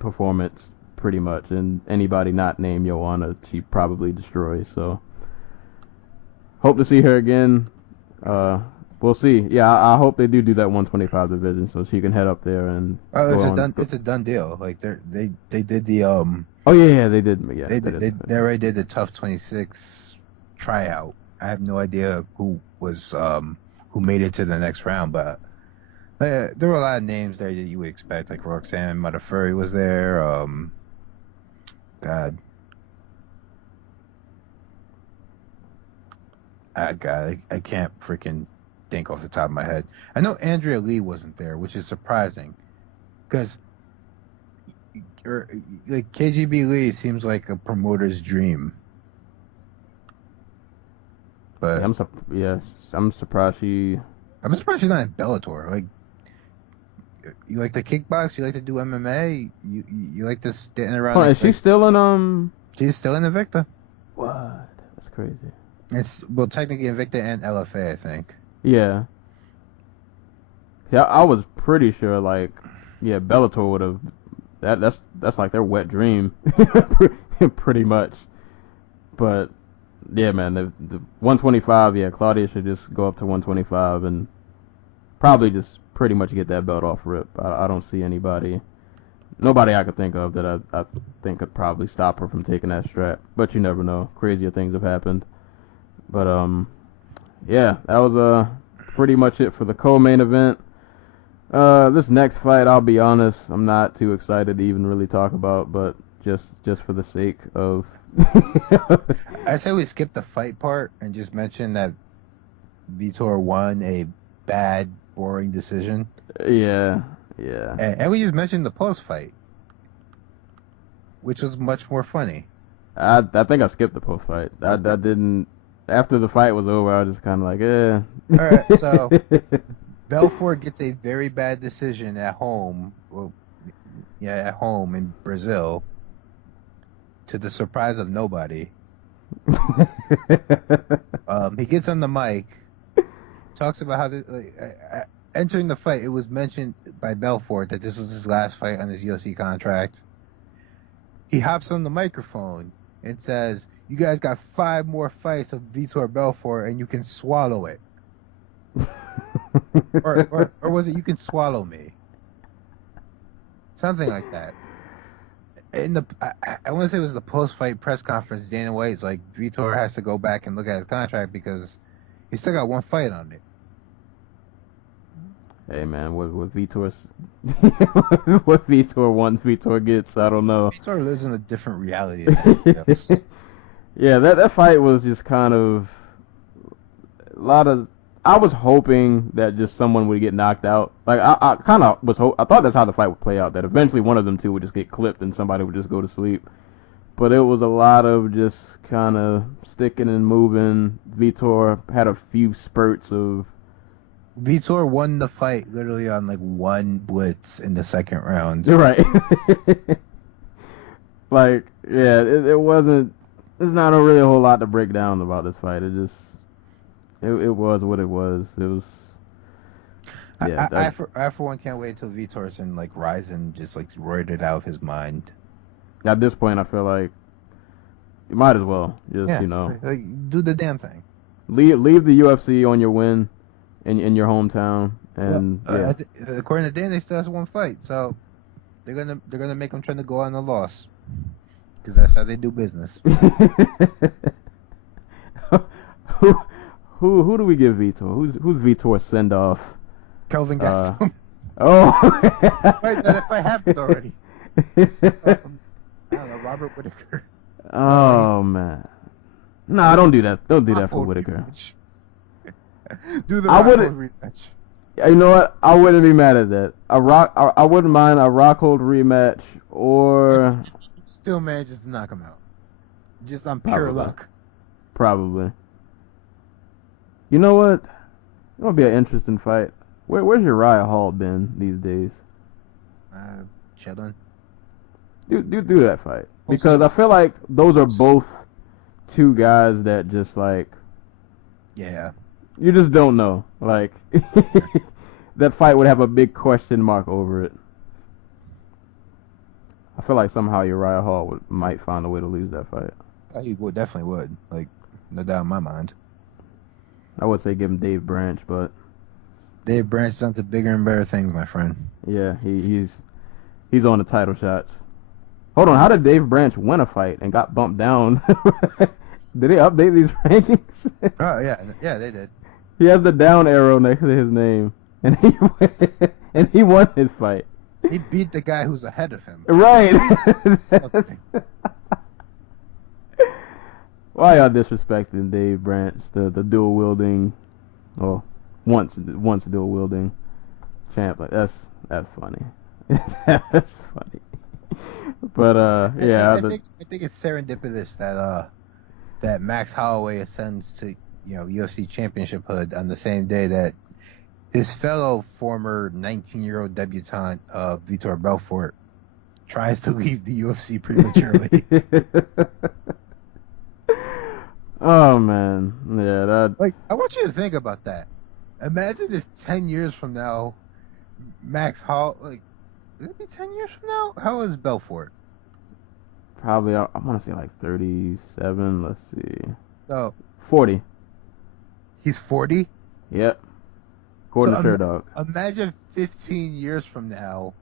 performance, pretty much, and anybody not named Joanna, she probably destroys. So. Hope to see her again. We'll see. Yeah, I hope they do that 125 division so she can head up there and. It's a done deal. Like they did the Oh yeah, they did. Yeah, they already did the Tough 26 tryout. I have no idea who made it to the next round, but there were a lot of names there that you would expect. Like Roxanne Modafferi was there. God, I can't freaking think off the top of my head. I know Andrea Lee wasn't there, which is surprising, because like KGB Lee seems like a promoter's dream. But I'm surprised she's not in Bellator. Like, you like to kickbox, you like to do MMA, you like to stand around. Oh, is she still in She's still in Invicta. What? That's crazy. It's technically Invicta and LFA, I think. Yeah. Yeah, I was pretty sure Bellator would have. That's like their wet dream, pretty much. But yeah, man, the 125. Yeah, Claudia should just go up to 125 and probably just pretty much get that belt off rip. I don't see nobody I could think of that I think could probably stop her from taking that strap. But you never know. Crazier things have happened. But yeah, that was pretty much it for the co-main event. This next fight, I'll be honest, I'm not too excited to even really talk about, but just for the sake of I say we skip the fight part and just mention that Vitor won a bad, boring decision. Yeah. And we just mentioned the post fight, which was much more funny. I think I skipped the post fight. I didn't. After the fight was over, I was just kind of like, eh. All right, so Belfort gets a very bad decision at home. Well, yeah, at home in Brazil, to the surprise of nobody. He gets on the mic, talks about how entering the fight, it was mentioned by Belfort that this was his last fight on his UFC contract. He hops on the microphone and says, "You guys got 5 more fights of Vitor Belfort, and you can swallow it." or was it "you can swallow me"? Something like that. In the, I want to say it was the post-fight press conference. Dana White's like, Vitor has to go back and look at his contract because he's still got 1 fight on it. Hey man, what Vitor's what Vitor wants, Vitor gets. I don't know. Vitor lives in a different reality. Yeah, that fight was just kind of a lot of. I was hoping that just someone would get knocked out. Like I kind of was. I thought that's how the fight would play out. That eventually one of them two would just get clipped and somebody would just go to sleep. But it was a lot of just kind of sticking and moving. Vitor had a few spurts of. Vitor won the fight literally on like 1 blitz in the 2nd round. You're right. Like, yeah, it wasn't. There's not really a whole lot to break down about this fight. It just. It was what it was. It was. Yeah, I for one can't wait till Vitor's like Ryzen just like roided out of his mind. At this point, I feel like you might as well just like, do the damn thing. Leave the UFC on your win in your hometown, and according to Dan, they still has 1 fight, so they're gonna make him trying to go on a loss because that's how they do business. Who do we give Vitor? Who's Vitor's send off? Kelvin Gastelum. Wait, that fight happened already. I don't know, Robert Whittaker. Oh man, no, don't do that. Don't do that for Whittaker. Do the Rockhold rematch. You know what? I wouldn't be mad at that. I wouldn't mind a Rockhold rematch, or still manages to knock him out, just on pure luck. Probably. You know what? It'll be an interesting fight. Where's Uriah Hall been these days? Chilling. Do that fight, because I feel like those are both 2 guys that just like. Yeah. You just don't know. Like, that fight would have a big question mark over it. I feel like somehow Uriah Hall might find a way to lose that fight. He definitely would. Like, no doubt in my mind. I would say give him Dave Branch, but Dave Branch is on to bigger and better things, my friend. Yeah, he's on the title shots. Hold on, how did Dave Branch win a fight and got bumped down? Did they update these rankings? Oh yeah, they did. He has the down arrow next to his name, and he won his fight. He beat the guy who's ahead of him. Right. Why y'all disrespecting Dave Branch, the dual wielding, or once dual wielding champ? Like that's funny. That's funny. But yeah, I think it's serendipitous that Max Holloway ascends to UFC championship hood on the same day that his fellow former 19-year-old debutant Vitor Belfort tries to leave the UFC prematurely. Oh man, yeah, that. Like, I want you to think about that. Imagine if 10 years from now, Max Hall, like, would it be 10 years from now? How old is Belfort? Probably, I want to say like 37. Let's see. So 40. He's 40. Yep. According to Dog. Imagine 15 years from now,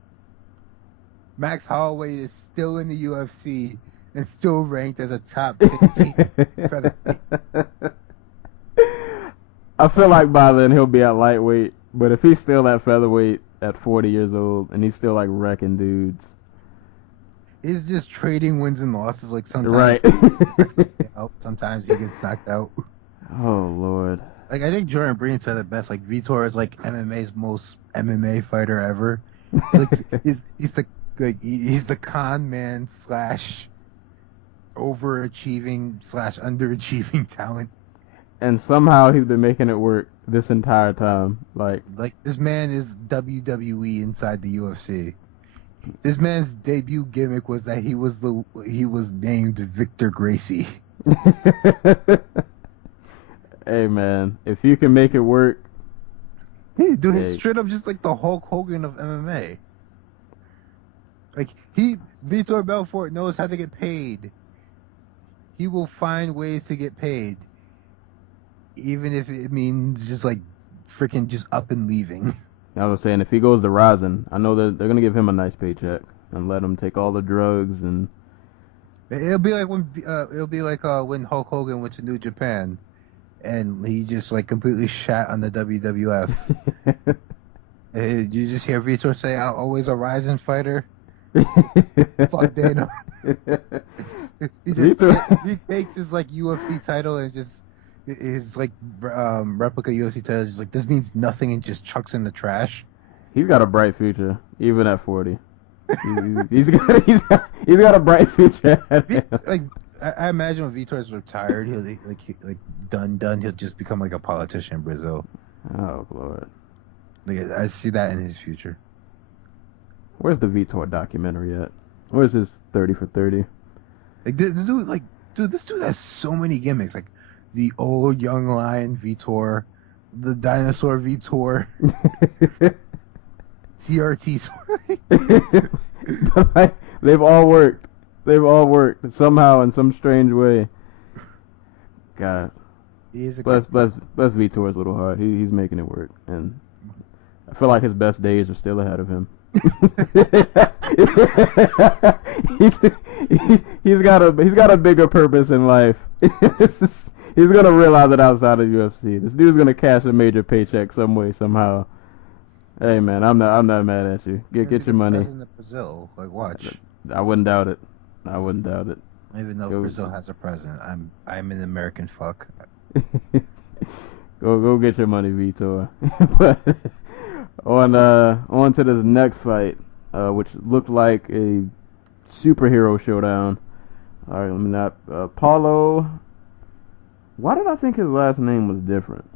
Max Holloway is still in the UFC and still ranked as a top 15 featherweight. I feel like by then he'll be at lightweight, but if he's still at featherweight at 40 years old and he's still like wrecking dudes, he's just trading wins and losses. Like sometimes, right? Sometimes he gets knocked out. Oh Lord! Like I think Jordan Breen said it best. Like Vitor is like MMA's most MMA fighter ever. Like he's the con man / overachieving / underachieving talent. And somehow he's been making it work this entire time. Like This man is WWE inside the UFC. This man's debut gimmick was that he was named Victor Gracie. Hey man, if you can make it work, Hey, dude, he's straight up just like the Hulk Hogan of MMA. Like Vitor Belfort knows how to get paid. He will find ways to get paid, even if it means just like freaking just up and leaving. I was saying, if he goes to Ryzen, I know that they're gonna give him a nice paycheck and let him take all the drugs and. It'll be like when Hulk Hogan went to New Japan, and he just like completely shat on the WWF. You just hear Vitor say, "I'm always a Ryzen fighter." Fuck Dana. He takes his like UFC title and just his like replica UFC title, just like, this means nothing, and just chucks in the trash. He's got a bright future, even at 40. He's got a bright future. Like I imagine when Vitor's retired, he'll like done. He'll just become like a politician in Brazil. Oh Lord. Like I see that in his future. Where's the Vitor documentary at? Where's his 30 for 30? Like this dude has so many gimmicks. Like the old young lion Vitor, the dinosaur Vitor, CRT. But like, they've all worked. Somehow in some strange way. God. He is a Bless Vitor's little heart. He's making it work, and I feel like his best days are still ahead of him. he's got a bigger purpose in life. He's gonna realize it outside of UFC. This dude's gonna cash a major paycheck some way, somehow. Hey man, I'm not mad at you. Get your money. President of Brazil, like watch. I wouldn't doubt it. Even though Brazil has a president, I'm an American fuck. Go get your money, Vitor. But on to this next fight, which looked like a superhero showdown. All right, let me not. Paulo. Why did I think his last name was different?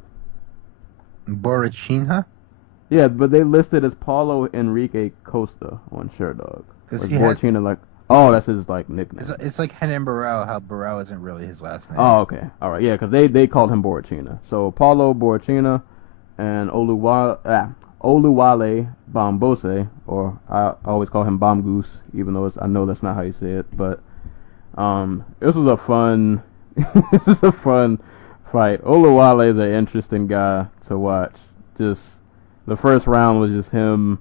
Borrachinha? Yeah, but they listed as Paulo Enrique Costa on SureDog. Because Borrachinha, like, oh, that's his like nickname. It's like Henan Barao, how Barao isn't really his last name. Oh, okay, all right, yeah, because they called him Borrachinha. So Paulo Borrachinha and Oluwale Bombose, or I always call him Bomb Goose, even though I know that's not how you say it. But this was a fun fight. Oluwale is an interesting guy to watch. Just the first round was just him.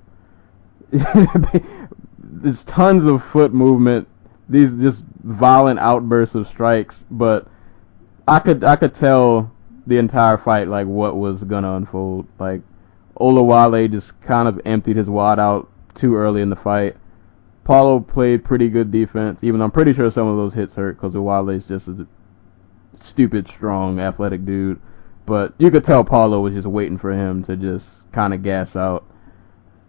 There's tons of foot movement. These just violent outbursts of strikes, but I could tell the entire fight like what was gonna unfold. Like Oluwale just kind of emptied his wad out too early in the fight. Paulo played pretty good defense, even though I'm pretty sure some of those hits hurt because Oluwale is just a stupid, strong, athletic dude. But you could tell Paulo was just waiting for him to just kind of gas out.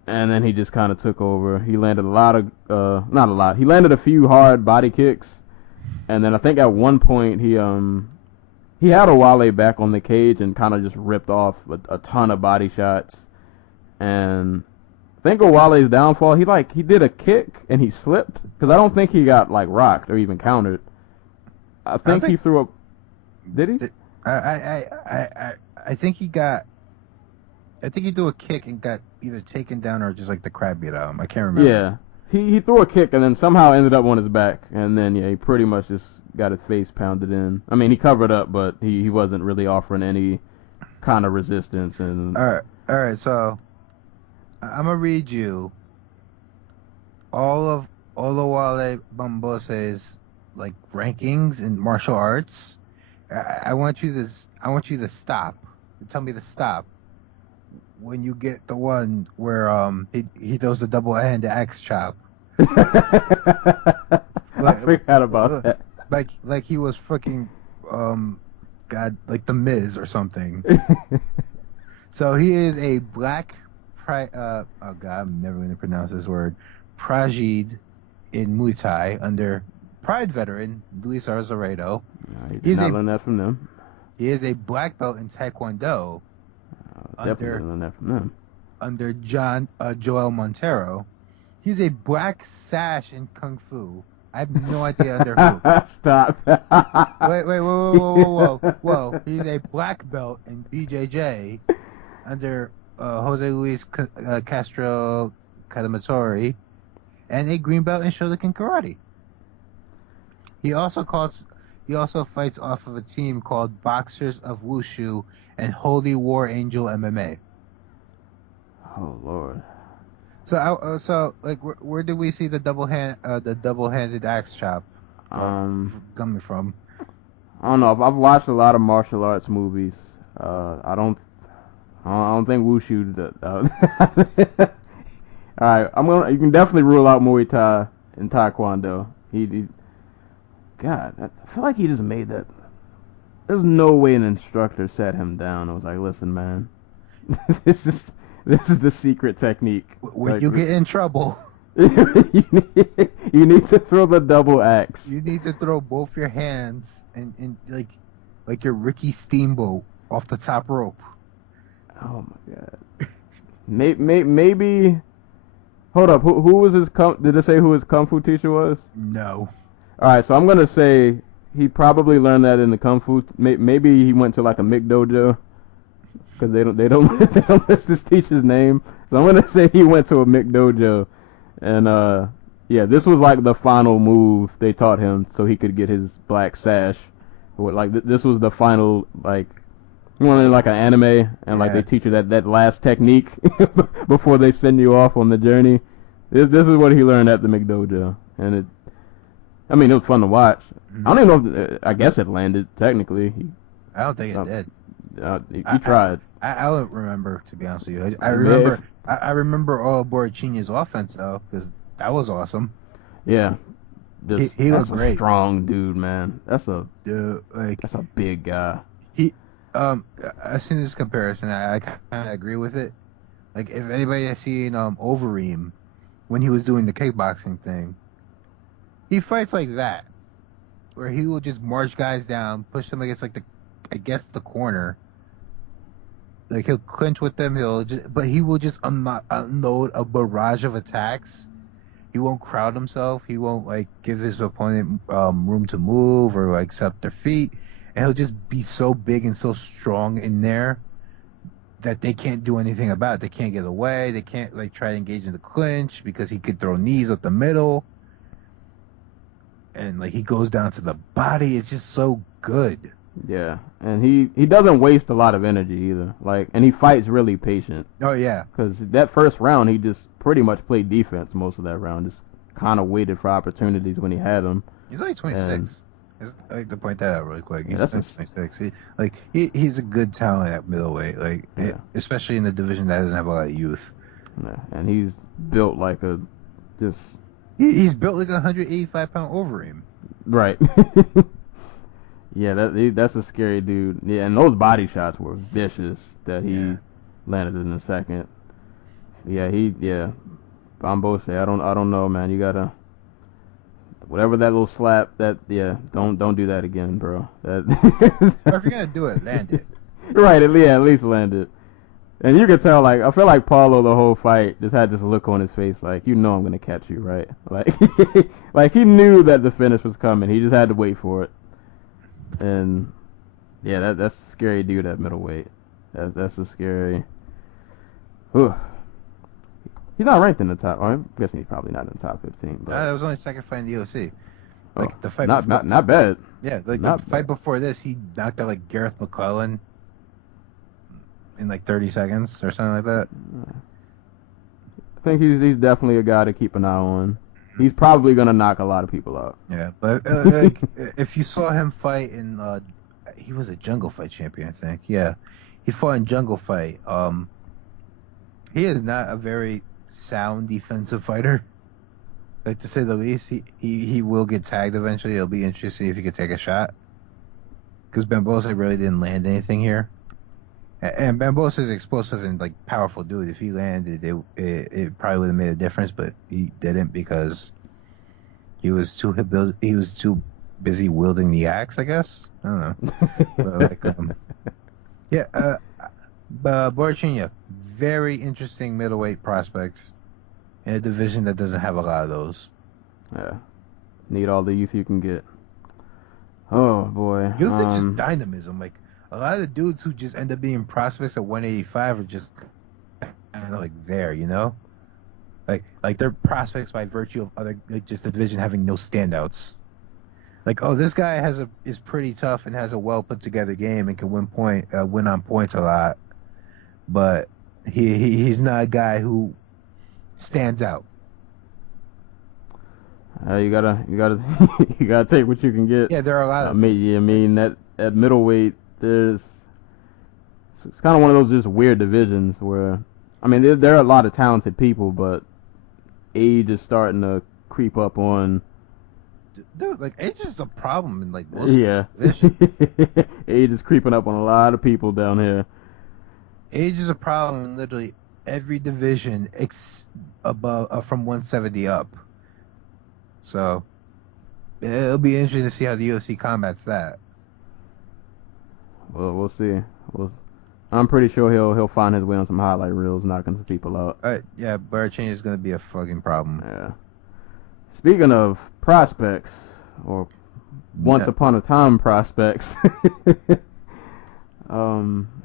And then he just kind of took over. He landed not a lot. He landed a few hard body kicks. And then I think at one point he had Oluwale back on the cage and kind of just ripped off a ton of body shots. And I think Oluwale's downfall, he did a kick and he slipped. Because I don't think he got like rocked or even countered. I think he threw a... Did he? I think he threw a kick and got either taken down or just like the crab beat out of him. I can't remember. Yeah. He threw a kick and then somehow ended up on his back. And then, yeah, he pretty much just got his face pounded in. I mean, he covered up, but he wasn't really offering any kind of resistance. And All right, so I'm going to read you all of Oluwale Bambose's like rankings in martial arts. I want you to stop. Tell me to stop when you get the one where he does the double hand axe chop. I forgot about that. Like he was fucking God, like the Miz or something. So he is a black oh God, I'm never going to pronounce this word. Prajid in Muay Thai under Pride veteran, Luis Arzaredo. He did not learn that from them. He is a black belt in Taekwondo. Definitely learn that from them. Under Joel Montero. He's a black sash in Kung Fu. I have no idea under who. Stop. Wait, whoa. He's a black belt in BJJ under Jose Luis Castro Cadamatore, and a green belt in Shotokan Karate. He also fights off of a team called Boxers of Wushu and Holy War Angel MMA. Oh Lord. So where do we see the double-handed axe chop coming from? I don't know. I've watched a lot of martial arts movies. I don't think Wushu. All right, you can definitely rule out Muay Thai and Taekwondo. God, I feel like he just made that. There's no way an instructor sat him down and was like, "Listen, man, this is the secret technique. When you get in trouble, you need to throw the double axe. You need to throw both your hands and like your Ricky Steamboat off the top rope." Oh my God. Maybe. Hold up. Who was his? Did it say who his kung fu teacher was? No. All right, so I'm gonna say he probably learned that in the kung fu. Maybe he went to like a Mick dojo, because they don't list his teacher's name. So I'm gonna say he went to a Mick dojo, and this was like the final move they taught him so he could get his black sash. Like this was the final, like, you know, like an anime, and like they teach you that last technique before they send you off on the journey. This is what he learned at the Mick dojo, and it was fun to watch. I don't even know if I guess it landed technically. I don't think it did. He tried. I don't remember, to be honest with you. I remember all aboard Chinya's offense though, because that was awesome. Yeah, he that's was great. A strong dude, man. That's a big guy. I've seen this comparison. I kind of agree with it. Like, if anybody has seen Overeem when he was doing the kickboxing thing, he fights like that, where he will just march guys down, push them against the corner. Like, he'll clinch with them. But he will just unload a barrage of attacks. He won't crowd himself. He won't give his opponent room to move or set up their feet. And he'll just be so big and so strong in there that they can't do anything about it. They can't get away. They can't try to engage in the clinch because he could throw knees up the middle. And he goes down to the body. It's just so good. Yeah, and he doesn't waste a lot of energy either. And he fights really patient. Oh yeah. Because that first round, he just pretty much played defense most of that round. Just kind of waited for opportunities when he had them. He's only 26. I like to point that out really quick. He's 26. He's a good talent at middleweight, especially in the division that doesn't have a lot of youth. Yeah, and he's built like he's built like a 185-pound Overeem. Right. Yeah, that's a scary dude. Yeah, and those body shots were vicious that he landed in the second. Yeah, Bambose, I don't know, man. You gotta. Whatever that little slap, don't do that again, bro. Or if you're gonna do it, land it. Right, at least land it. And you could tell, I feel like Paulo the whole fight just had this look on his face, I'm gonna catch you, right? He knew that the finish was coming. He just had to wait for it. And yeah, that's a scary dude at middleweight. That's a scary. Whew. He's not ranked in the top. I'm guessing he's probably not in the top 15. But that was only second fight in the UFC. The fight not bad. Yeah, the fight before this, he knocked out Gareth McClellan in 30 seconds or something like that. I think he's definitely a guy to keep an eye on. He's probably gonna knock a lot of people out. Yeah, but if you saw him fight in, he was a Jungle Fight champion, I think. Yeah, he fought in Jungle Fight. He is not a very sound defensive fighter, to say the least. He will get tagged eventually. It'll be interesting if he could take a shot, because Bambosa really didn't land anything here. And Bambosa is explosive and powerful dude. If he landed, it probably would have made a difference, but he didn't because he was too busy wielding the axe, I guess. I don't know. But, like, Borichinha, very interesting middleweight prospect in a division that doesn't have a lot of those. Yeah. Need all the youth you can get. Oh boy. Youth is just dynamism. Like a lot of the dudes who just end up being prospects at 185 are just kind of like there, you know? Like they're prospects by virtue of other just the division having no standouts. Like, oh, this guy is pretty tough and has a well put together game and can win on points a lot, but he's not a guy who stands out. You gotta you gotta take what you can get. Yeah, there are a lot of. I mean that at middleweight, it's kind of one of those just weird divisions where, I mean, there are a lot of talented people, but age is starting to creep up on. Dude, like age is a problem in like most age is creeping up on a lot of people down here. Age is a problem in literally every division above from 170 up. So it'll be interesting to see how the UFC combats that. Well, we'll see. I'm pretty sure he'll find his way on some highlight reels, knocking some people out. Yeah, Barachin is gonna be a fucking problem. Yeah. Speaking of prospects, or once upon a time prospects,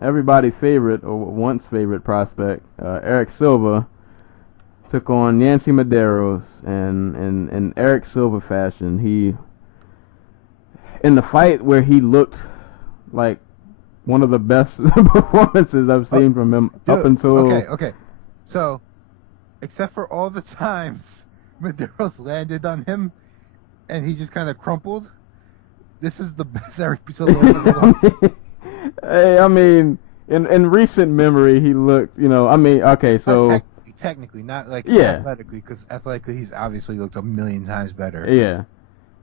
everybody's favorite, or once favorite prospect, Eric Silva, took on Yancy Medeiros, and in Eric Silva fashion, he, in the fight where he looked like one of the best performances I've seen from him up until... Okay. So, except for all the times Medeiros landed on him, and he just kind of crumpled, this is the best Eric Silva ever. Hey, I mean, in recent memory, he looked, okay, so... Technically, not like athletically, because athletically he's obviously looked a million times better. Yeah.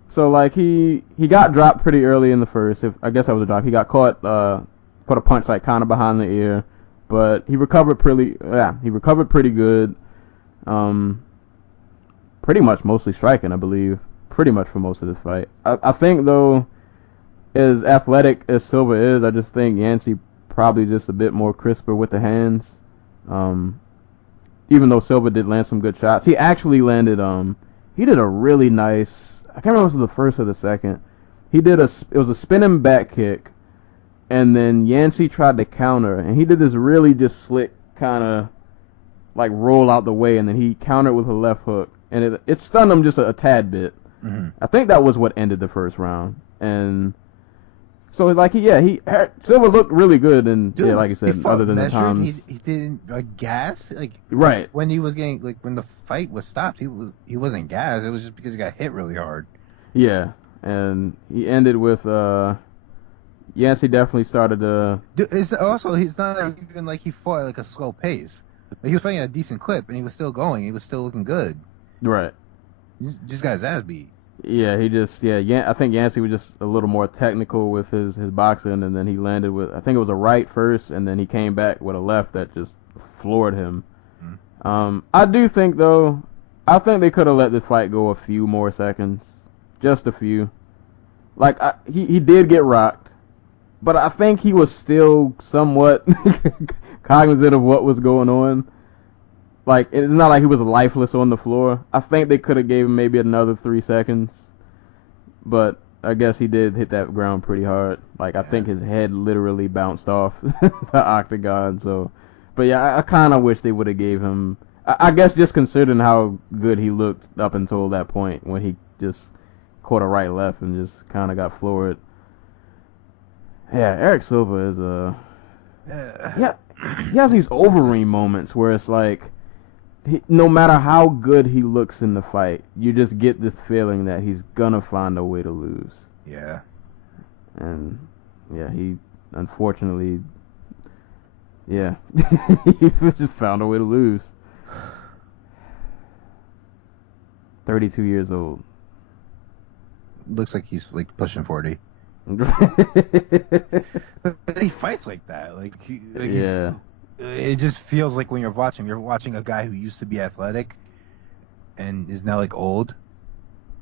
So, like, he got dropped pretty early in the first. I guess that was a drop. He got caught a punch, like, kind of behind the ear. But he recovered pretty good. Pretty much mostly striking, I believe. Pretty much for most of this fight. I think, though, as athletic as Silva is, I just think Yancy probably just a bit more crisper with the hands. Even though Silva did land some good shots, he actually landed. He did a really nice. I can't remember if it was the first or the second. It was a spinning back kick, and then Yancy tried to counter, and he did this really just slick kind of like roll out the way, and then he countered with a left hook, and it stunned him just a tad bit. Mm-hmm. I think that was what ended the first round, and. So, like, Silva looked really good, and dude, like I said, other than the times he didn't gas, like right when he was getting when the fight was stopped, he wasn't gassed. It was just because he got hit really hard. Yeah, and he ended with Yancy definitely started to. Dude, he's not even like he fought at like a slow pace. Like, he was fighting at a decent clip, and he was still going. He was still looking good. Right. He just got his ass beat. Yeah, I think Yancy was just a little more technical with his boxing, and then he landed with, I think it was a right first, and then he came back with a left that just floored him. Mm. I do think, though, I think they could have let this fight go a few more seconds. Just a few. Like, he did get rocked, but I think he was still somewhat cognizant of what was going on. Like, it's not like he was lifeless on the floor. I think they could have gave him maybe another 3 seconds. But I guess he did hit that ground pretty hard. Like, I think his head literally bounced off the octagon. So, but yeah, I kind of wish they would have gave him... I guess just considering how good he looked up until that point when he just caught a right left and just kind of got floored. Yeah, Eric Silva is a... Yeah, he has these Overeem moments where it's like... no matter how good he looks in the fight, you just get this feeling that he's gonna find a way to lose. Yeah. And yeah, he unfortunately, he just found a way to lose. 32 years old. Looks like he's like pushing 40. He fights like that. Yeah. It just feels like when you're watching a guy who used to be athletic and is now like old.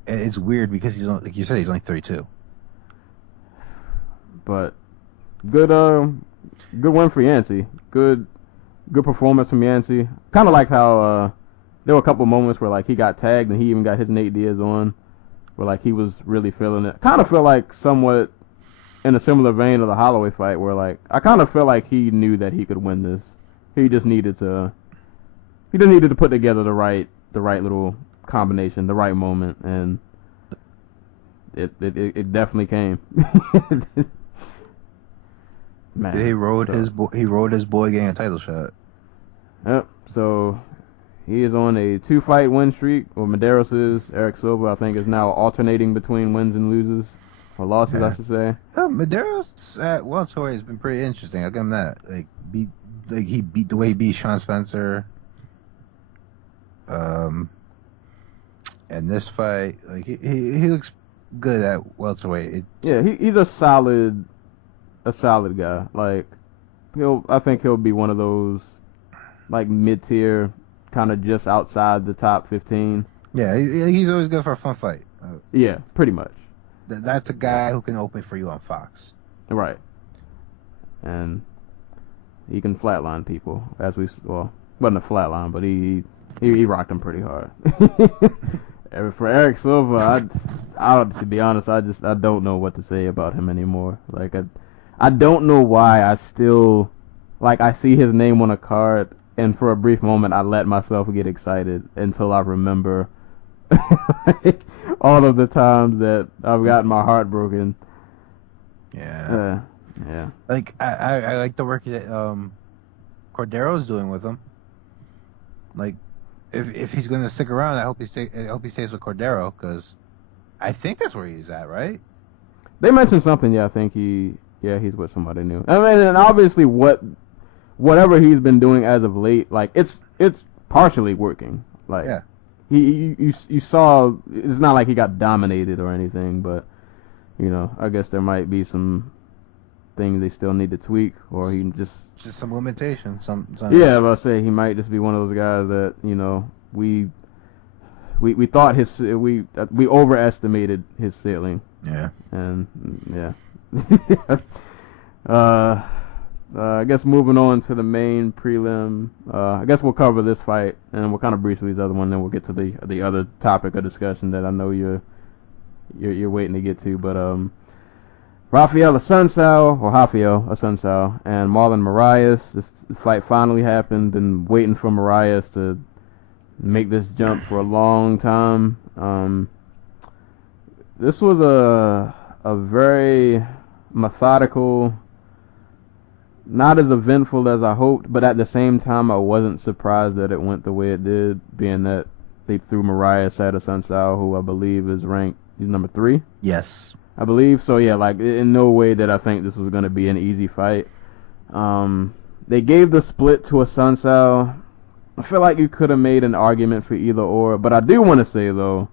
it's weird because he's only, like you said, he's only 32. But good win for Yancey. Good performance from Yancey. Kind of like how there were a couple moments where like he got tagged and he even got his Nate Diaz on, where like he was really feeling it. Kind of feel like somewhat in a similar vein of the Holloway fight, where like I kind of feel like he knew that he could win this. He just needed to put together the right little combination, the right moment, and it definitely came. Man, He rode his boy getting a title shot. Yep. So he is on a 2-fight win streak. Well, Medeiros is. Eric Silva, I think, is now alternating between wins and losses, or losses, I should say. Medeiros at welterweight has been pretty interesting. I'll give him that. He beat the way he beat Sean Spencer. And this fight, like he looks good at welterweight. He's a solid guy. Like I think he'll be one of those like mid-tier, kind of just outside the top 15. Yeah, he's always good for a fun fight. Yeah, pretty much. That's a guy who can open for you on Fox. Right. And he can flatline people, wasn't a flatline, but he rocked him pretty hard. And for Eric Silva, to be honest, I don't know what to say about him anymore. Like I don't know why I still, like, I see his name on a card, and for a brief moment I let myself get excited until I remember all of the times that I've gotten my heart broken. Yeah. Yeah. Like I like the work that Cordero's doing with him. Like, if he's gonna stick around, I hope he stays with Cordero, because I think that's where he's at, right? They mentioned something. Yeah, I think he's with somebody new. I mean, and obviously whatever he's been doing as of late, like it's partially working. Like, yeah. You saw, it's not like he got dominated or anything, but you know, I guess there might be some things they still need to tweak, or he just some limitations. Some yeah, but I say he might just be one of those guys that, you know, we thought we overestimated his ceiling. Yeah. And yeah. I guess moving on to the main prelim. I guess we'll cover this fight, and we'll kind of breeze through these other one, then we'll get to the other topic of discussion that I know you're waiting to get to. But Rafael Assunção and Marlon Moraes. This fight finally happened. Been waiting for Moraes to make this jump for a long time. This was a very methodical, not as eventful as I hoped, but at the same time I wasn't surprised that it went the way it did, being that they threw Moraes at Assunção, who I believe is ranked, he's number 3? Yes. I believe. So yeah, like in no way did I think this was going to be an easy fight. They gave the split to Assunção. I feel like you could have made an argument for either or, but I do want to say though,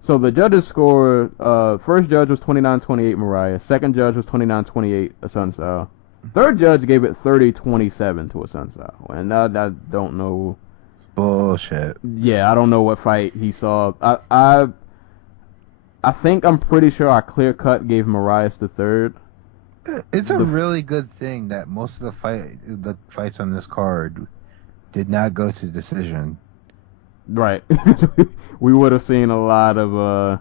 so the judges scored, first judge was 29-28 Moraes, second judge was 29-28 Assunção. Third judge gave it 30-27 to Assunção, and I don't know. Bullshit. Yeah, I don't know what fight he saw. I think I'm pretty sure I clear cut gave Moraes the third. It's a really good thing that most of the fights on this card did not go to decision. Right. We would have seen a lot of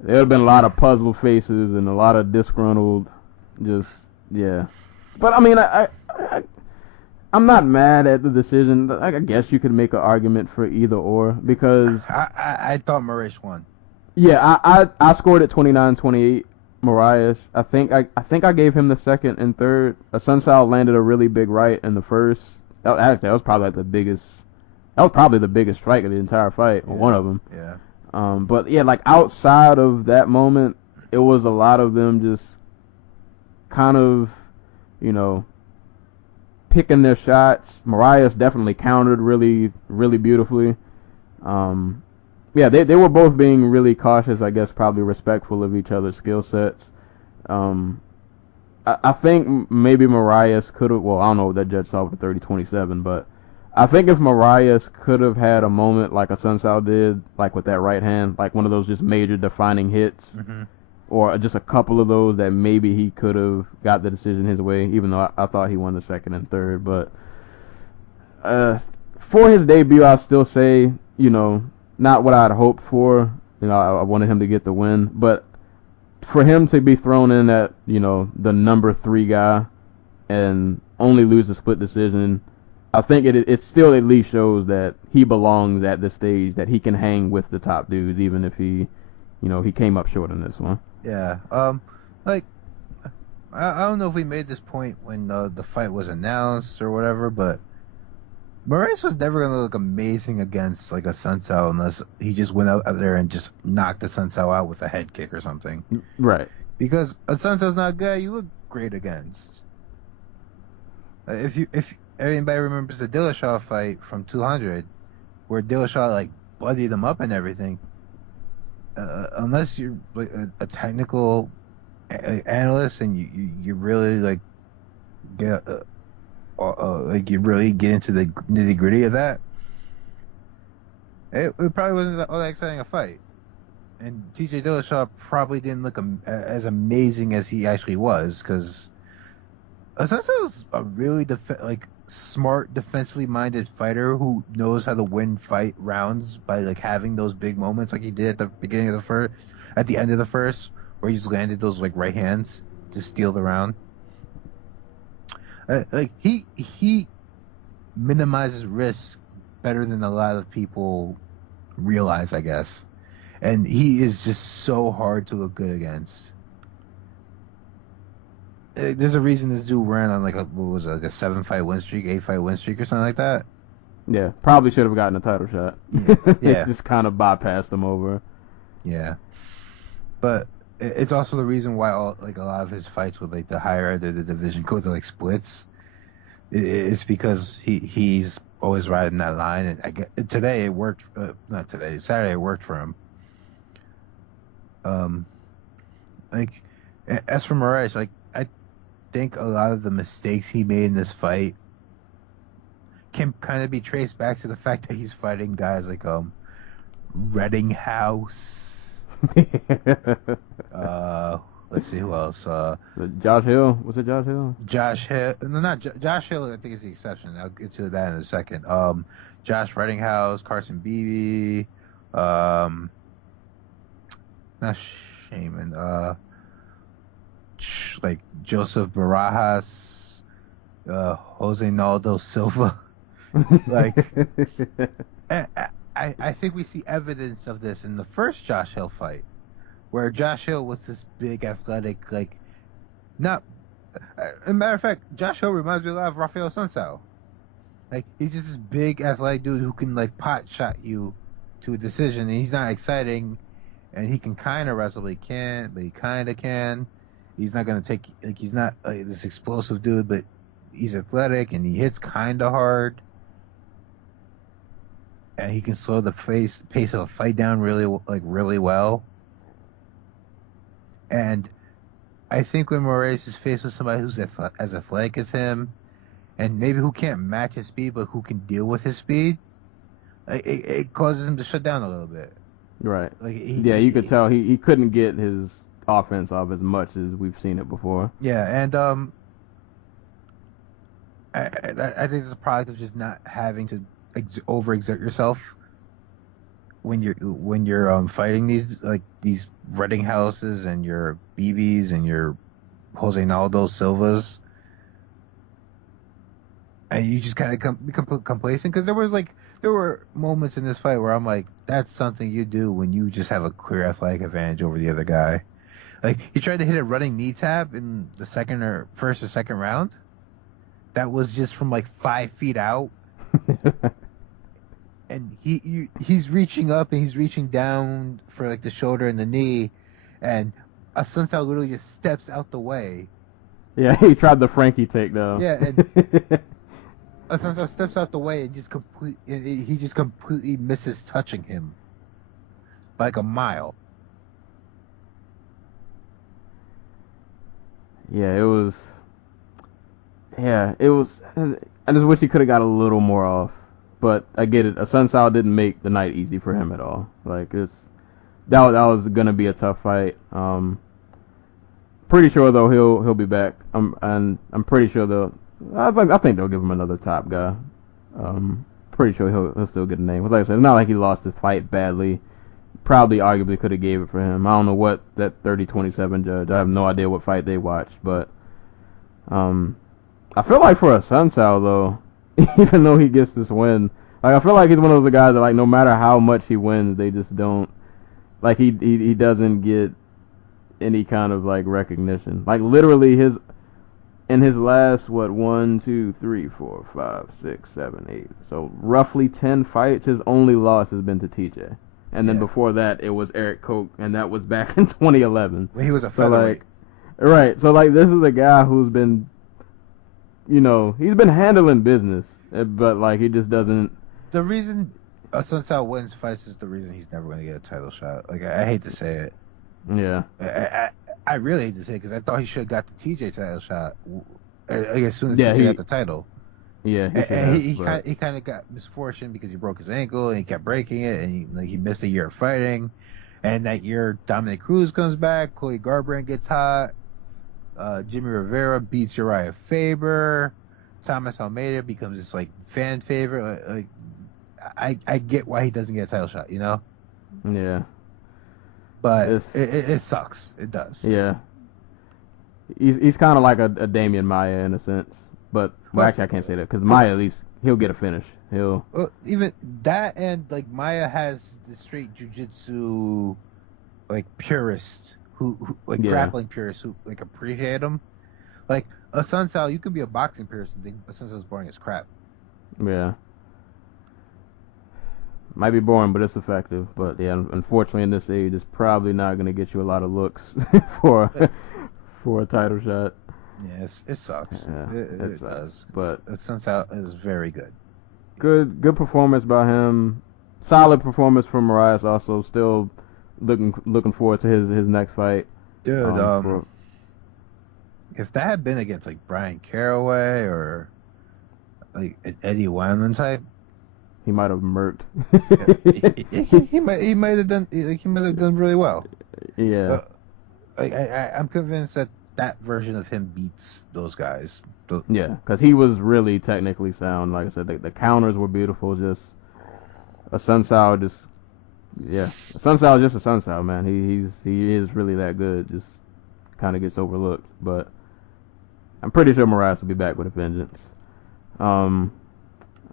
there would have been a lot of puzzled faces and a lot of disgruntled, yeah. But I mean, I'm not mad at the decision. I guess you could make an argument for either or, because I thought Moraes won. Yeah, I scored at 29-28 Moraes. I think I gave him the second and third. Assunção landed a really big right in the first. That was probably the biggest strike of the entire fight, or one of them. Yeah. But yeah, like outside of that moment, it was a lot of them just kind of, you know, picking their shots. Moraes definitely countered really, really beautifully. Yeah, they were both being really cautious, I guess, probably respectful of each other's skill sets. I think maybe Moraes could have, well, I don't know what that judge saw with the 30-27, but I think if Mariah could have had a moment like a Sun Sal did, like with that right hand, like one of those just major defining hits, or just a couple of those that maybe he could have got the decision his way, even though I thought he won the second and third. But for his debut, I'll still say, not what I'd hoped for. I wanted him to get the win. But for him to be thrown in at, the number 3 guy and only lose the split decision, I think it still at least shows that he belongs at this stage, that he can hang with the top dudes, even if he came up short in this one. Yeah. Like, I don't know if we made this point when the fight was announced or whatever, but Moraes was never going to look amazing against, like, a Sun Sal unless he just went out there and just knocked the Sun Sal out with a head kick or something. Right. Because a Sun Sal's not a guy you look great against. If anybody remembers the Dillashaw fight from 200, where Dillashaw, like, bloodied him up and everything, unless you're like a technical analyst and you really like get like you really get into the nitty gritty of that, it probably wasn't all that exciting a fight. And TJ Dillashaw probably didn't look as amazing as he actually was, because Assuncion's a really smart, defensively minded fighter who knows how to win fight rounds by like having those big moments like he did at the beginning of the first, at the end of the first, where he just landed those like right hands to steal the round. Like he minimizes risk better than a lot of people realize, I guess, and he is just so hard to look good against. There's a reason this dude ran on like a 7-fight win streak, 8-fight win streak, or something like that. Yeah, probably should have gotten a title shot. Yeah. Just kind of bypassed him over. Yeah, but it's also the reason why a lot of his fights with like the higher end of the division go to like splits. It's because he's always riding that line, and today it worked. Not today, Saturday it worked for him. Like as for Moraes, like I think a lot of the mistakes he made in this fight can kind of be traced back to the fact that he's fighting guys like Reddinghouse. Let's see who else. Josh Hill. Was it Josh Hill? Josh Hill. No, not Josh Hill. I think is the exception. I'll get to that in a second. Josh Reddinghouse, Carson Beebe, not Shaman. Like Joseph Barajas, Jose Aldo Silva. Like, I think we see evidence of this in the first Josh Hill fight, where Josh Hill was this big, athletic, like, not. As a matter of fact, Josh Hill reminds me a lot of Rafael Sunsao. Like, he's just this big, athletic dude who can, like, pot shot you to a decision, and he's not exciting, and he can kind of wrestle, but he can't, but he kind of can. He's not going to take, like, he's not this explosive dude, but he's athletic, and he hits kind of hard. And he can slow the pace of a fight down really well. And I think when Moraes is faced with somebody who's as athletic as him, and maybe who can't match his speed, but who can deal with his speed, it causes him to shut down a little bit. Right. Like you could tell he couldn't get his offense off as much as we've seen it before. Yeah, and I think it's a product of just not having to overexert yourself when you're fighting these Reddinghouses and your BBs and your Jose Aldo Silvas, and you just kind of become complacent, because there were moments in this fight where I'm like, that's something you do when you just have a clear athletic advantage over the other guy. Like, he tried to hit a running knee tap in the first or second round. That was just from like 5 feet out. And he's reaching up and he's reaching down for like the shoulder and the knee, and Assunção literally just steps out the way. Yeah, he tried the Frankie takedown. Yeah, and Assunção steps out the way and he just completely misses touching him by like a mile. Yeah, it was. I just wish he could have got a little more off. But I get it. Sun Sao didn't make the night easy for him at all. Like that was gonna be a tough fight. Pretty sure though he'll be back. And I'm pretty sure I think they'll give him another top guy. Pretty sure he'll still get a name. Like I said, it's not like he lost his fight badly. Probably arguably could have gave it for him. I don't know what that 30-27 judge. I have no idea what fight they watched, but I feel like for a Sun Sao though, even though he gets this win, like I feel like he's one of those guys that like no matter how much he wins, they just don't like he doesn't get any kind of like recognition. Like literally in his last 1, 2, 3, 4, 5, 6, 7, 8. So roughly 10 fights, his only loss has been to TJ. And then before that it was Eric Koch, and that was back in 2011. When he was a featherweight. Right. So like this is a guy who's been he's been handling business, but like he just doesn't. The reason Sun Sao wins fights is the reason he's never going to get a title shot. Like I hate to say it. Yeah. I really hate to say it because I thought he should have got the TJ title shot. As soon as TJ got the title. Yeah. He kind of got misfortune because he broke his ankle and he kept breaking it, and he missed a year of fighting. And that year Dominic Cruz comes back, Cody Garbrandt gets hot. Jimmy Rivera beats Uriah Faber. Thomas Almeida becomes this like fan favorite. I get why he doesn't get a title shot, Yeah. But it sucks. It does. Yeah. He's kind of like a Damian Maia in a sense, but actually I can't say that because Maia at least he'll get a finish. Even that, and like Maia has the straight jiu-jitsu like purist. Who grappling purists who like appreciate him. Like a Sun Sao, you can be a boxing purist and think a Sun Sao's boring as crap. Yeah. Might be boring, but it's effective. But yeah, unfortunately in this age, it's probably not going to get you a lot of looks for a title shot. Yeah, it sucks. Yeah, it sucks. Does. But Sun Sao is very good. Good performance by him. Solid performance from Marias also. Still looking forward to his next fight. Dude, if that had been against like Brian Caraway or like an Eddie Wineland type, he might have murked. he might have done really well. Yeah. I'm convinced that version of him beats those guys. Yeah, because he was really technically sound. Like I said, the counters were beautiful. Just a Sun Sao Sun Sao is just a Sun Sao, man. He is really that good. Just kind of gets overlooked, but I'm pretty sure Marias will be back with a vengeance. All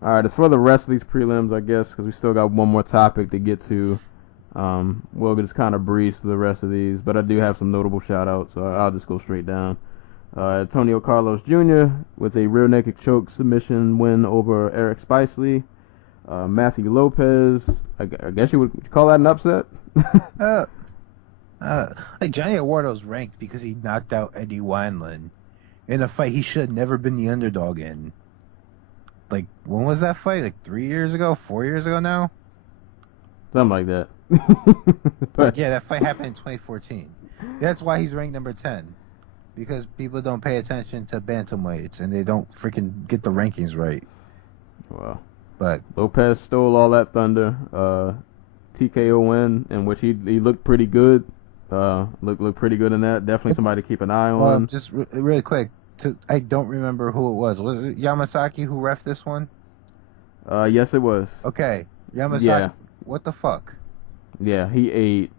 right, as for the rest of these prelims, I guess, because we still got one more topic to get to. We'll just kind of breeze through the rest of these, but I do have some notable shout-outs, so I'll just go straight down. Antonio Carlos Jr. with a rear naked choke submission win over Eric Spicely. Matthew Lopez, I guess you would call that an upset? Like Johnny Eduardo's ranked because he knocked out Eddie Wineland in a fight he should have never been the underdog in. Like, when was that fight? Like 3 years ago? 4 years ago now? Something like that. But yeah, that fight happened in 2014. That's why he's ranked number 10. Because people don't pay attention to bantamweights and they don't freaking get the rankings right. Wow. But Lopez stole all that thunder. TKO win in which he looked pretty good. Looked pretty good in that. Definitely somebody to keep an eye on. Just really quick, I don't remember who it was. Was it Yamasaki who ref this one? Yes, it was. Okay, Yamasaki. Yeah. What the fuck? Yeah, he ate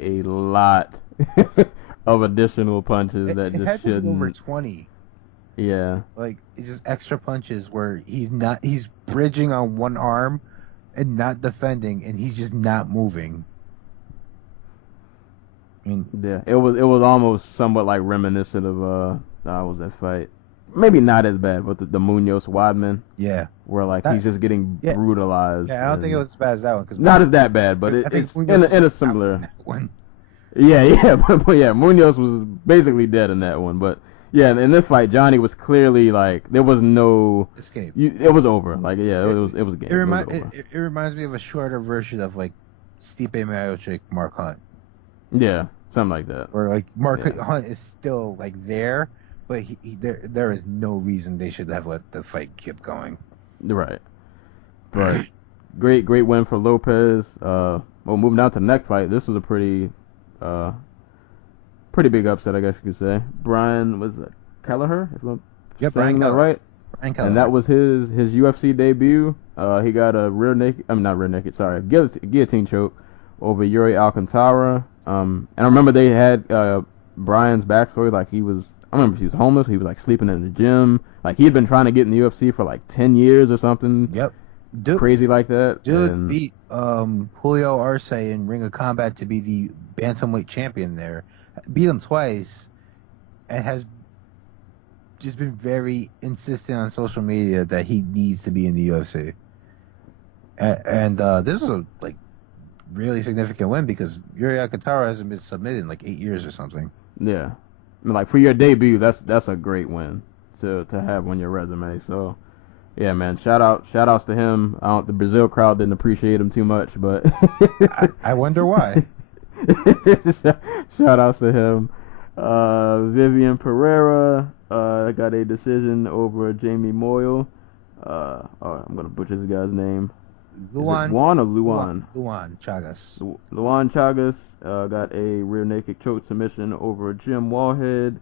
a lot of additional punches that it just had to shouldn't. be over 20. Yeah. Like, it's just extra punches where he's bridging on one arm and not defending, and he's just not moving. I mean, Yeah, it was almost somewhat like reminiscent of what was that fight? Maybe not as bad, but the Munoz Wadman, yeah. where like he's just getting brutalized. Yeah, I don't think it was as bad as that one. Cause not as that bad, but it's in a similar. One. Yeah, but yeah, Munoz was basically dead in that one. But yeah, in this fight, Johnny was clearly like there was no escape. It was over. Like yeah, it was a game. It reminds me of a shorter version of like Stipe Miocic, Mark Hunt. Yeah, something like that. Or like Mark Hunt is still like there, but there is no reason they should have let the fight keep going. Right. But great win for Lopez. Well, moving down to the next fight, this was a pretty big upset, I guess you could say. Brian was Kelleher, if I'm saying Brian that Kelleher. right? Brian Kelleher. And that was his UFC debut. He got a guillotine choke over Yuri Alcantara. And I remember they had Brian's backstory. Like I remember he was homeless. He was like sleeping in the gym. Like he had been trying to get in the UFC for like 10 years or something. Yep. Dude, crazy like that. Dude beat Julio Arce in Ring of Combat to be the bantamweight champion there. Beat him twice, and has just been very insistent on social media that he needs to be in the UFC. And this was a really significant win because Yuri Alcantara hasn't been submitted in 8 years or something. Yeah, I mean, for your debut, that's a great win to have on your resume. So. Yeah, man. Shout outs to him. The Brazil crowd didn't appreciate him too much, but I wonder why. Shout outs to him. Vivian Pereira got a decision over Jamie Moyle. I'm gonna butcher this guy's name. Juan or Luan? Luan Chagas. Luan Chagas got a rear naked choke submission over Jim Wallhead.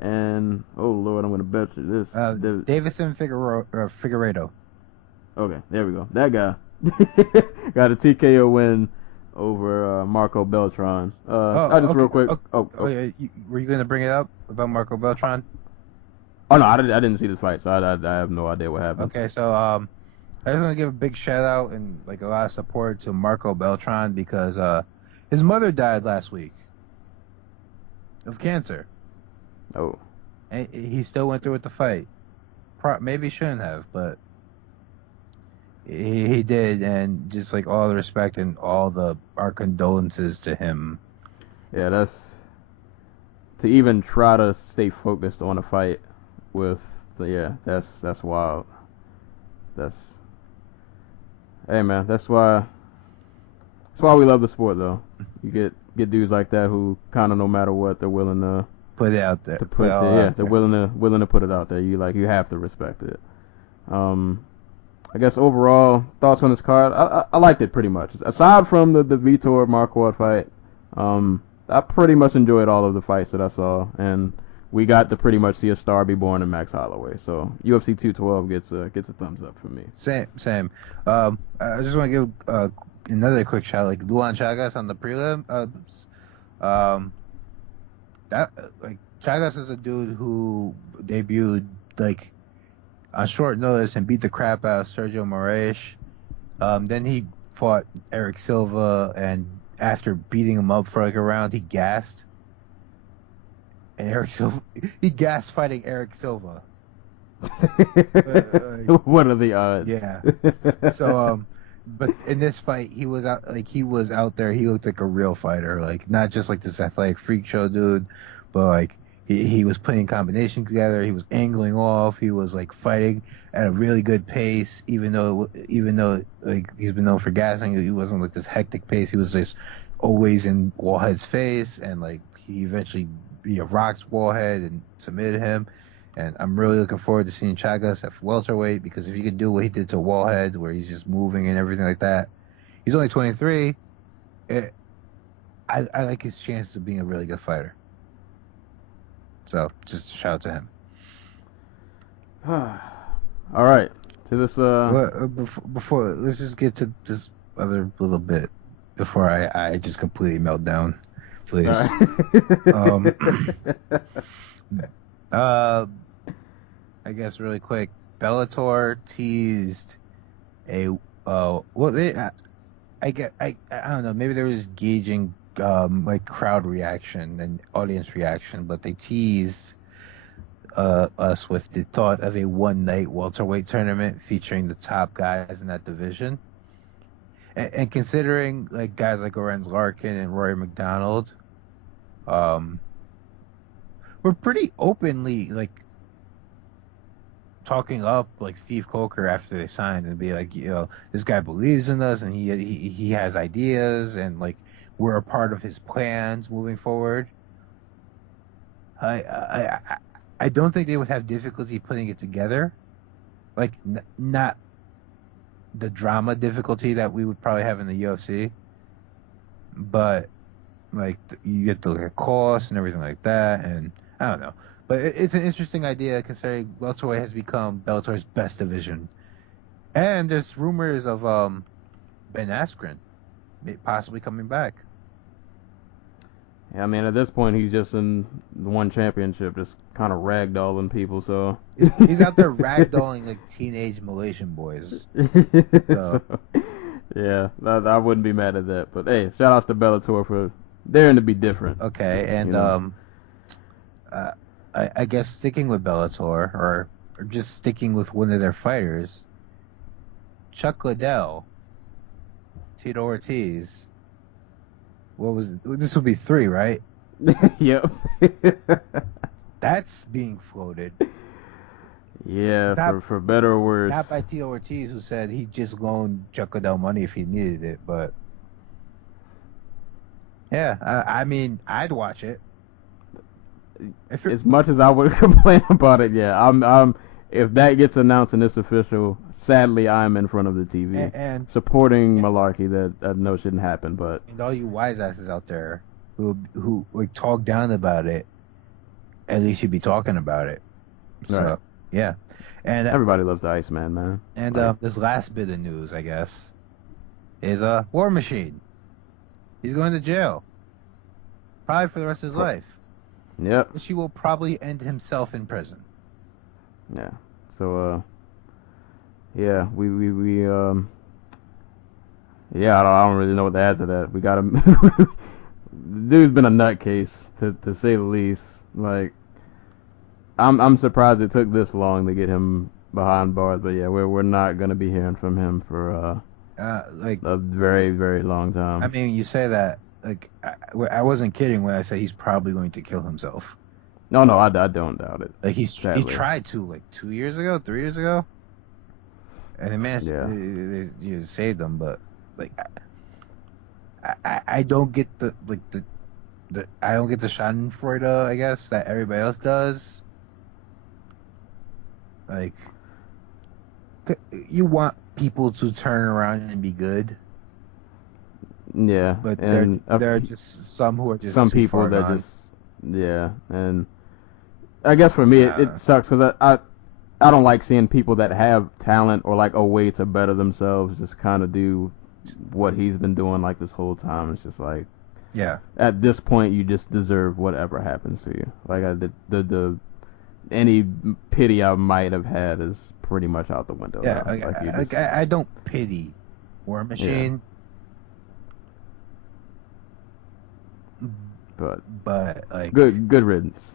And oh Lord, I'm gonna bet you this. Davison Figueiredo. Okay, there we go. That guy got a TKO win over Marco Beltran. Real quick. Yeah, were you gonna bring it up about Marco Beltran? Oh no, I didn't see this fight, so I have no idea what happened. Okay, so I just want to give a big shout out and a lot of support to Marco Beltran because his mother died last week of cancer. Oh. And he still went through with the fight. Maybe shouldn't have, but he did, and just all the respect and our condolences to him. Yeah, that's to even try to stay focused on a fight with. So yeah, that's wild. Hey man, that's why we love the sport though. You get dudes like that who kind of no matter what they're willing to. Put it out there. They're willing to put it out there. You have to respect it. I guess overall thoughts on this card. I liked it pretty much. Aside from the Vitor Marquardt fight, I pretty much enjoyed all of the fights that I saw, and we got to pretty much see a star be born in Max Holloway. So UFC 212 gets a thumbs up for me. Same. I just want to give another quick shout, Luan Chagas on the prelim. Chagas is a dude who debuted on short notice and beat the crap out of Sergio Moraes. Then he fought Eric Silva, and after beating him up for a round, he gassed. And he gassed fighting Eric Silva. What are the odds? Yeah. So but in this fight, he was out there. He looked like a real fighter, not just this athletic freak show dude, but he was putting combination together. He was angling off. He was fighting at a really good pace, even though he's been known for gassing. He wasn't this hectic pace. He was just always in Wallhead's face, and he eventually rocked Wallhead and submitted him. And I'm really looking forward to seeing Chagas at welterweight, because if he could do what he did to Wallhead, where he's just moving and everything like that, he's only 23. I like his chances of being a really good fighter. So just a shout out to him. All right, to this. Before let's just get to this other little bit before I just completely melt down, please. I guess really quick, Bellator teased a I don't know, maybe they were just gauging crowd reaction and audience reaction, but they teased us with the thought of a one-night welterweight tournament featuring the top guys in that division. And considering guys like Lorenz Larkin and Rory McDonald, we're pretty openly talking up Steve Coker after they signed, and be this guy believes in us, and he has ideas, and we're a part of his plans moving forward. I don't think they would have difficulty putting it together. Not the drama difficulty that we would probably have in the UFC, but like you get to look at costs and everything like that, and I don't know. But it's an interesting idea considering welterweight has become Bellator's best division, and there's rumors of Ben Askren possibly coming back. Yeah, I mean, at this point, he's just in the one championship, just kind of ragdolling people. So He's out there ragdolling like teenage Malaysian boys. So, yeah, I wouldn't be mad at that. But hey, shout outs to Bellator for daring to be different. Okay, and You know? I guess sticking with Bellator or just sticking with one of their fighters, Chuck Liddell, Tito Ortiz. What was it? This would be 3, right? Yep. That's being floated. Yeah, Not- for better or worse. Not by Tito Ortiz, who said he'd just loan Chuck Liddell money if he needed it, but yeah, I mean, I'd watch it. As much as I would complain about it, yeah, I'm if that gets announced and it's official, sadly I'm in front of the TV and supporting malarkey that I know shouldn't happen, but and all you wise asses out there who like talk down about it, at least you'd be talking about it. So Right. yeah, and everybody loves the Iceman, man. and Like, this last bit of news, I guess, is War Machine. He's going to jail, probably for the rest of his life. Yep. Which he will probably end himself in prison. Yeah. So yeah, we yeah, I don't really know what to add to that. We got him. Dude's been a nutcase to say the least. Like, I'm surprised it took this long to get him behind bars. But yeah, we're not gonna be hearing from him for Like a very, very long time. I mean, you say that like I wasn't kidding when I said he's probably going to kill himself. No, I don't doubt it. Like he Sadly. tried to like 2 years ago, 3 years ago, and they managed. Yeah. You saved him, but like I don't get the I don't get the Schadenfreude, I guess, that everybody else does. Like you want people to turn around and be good. Yeah, But and there are just some who are just some too people far that gone. just and I guess for me it sucks because I don't like seeing people that have talent or like a way to better themselves just kind of do what he's been doing like this whole time. It's just like Yeah. at this point you just deserve whatever happens to you. Like the any pity I might have had is pretty much out the window. Yeah, now. Like, you just- I don't pity War Machine, but but like good riddance.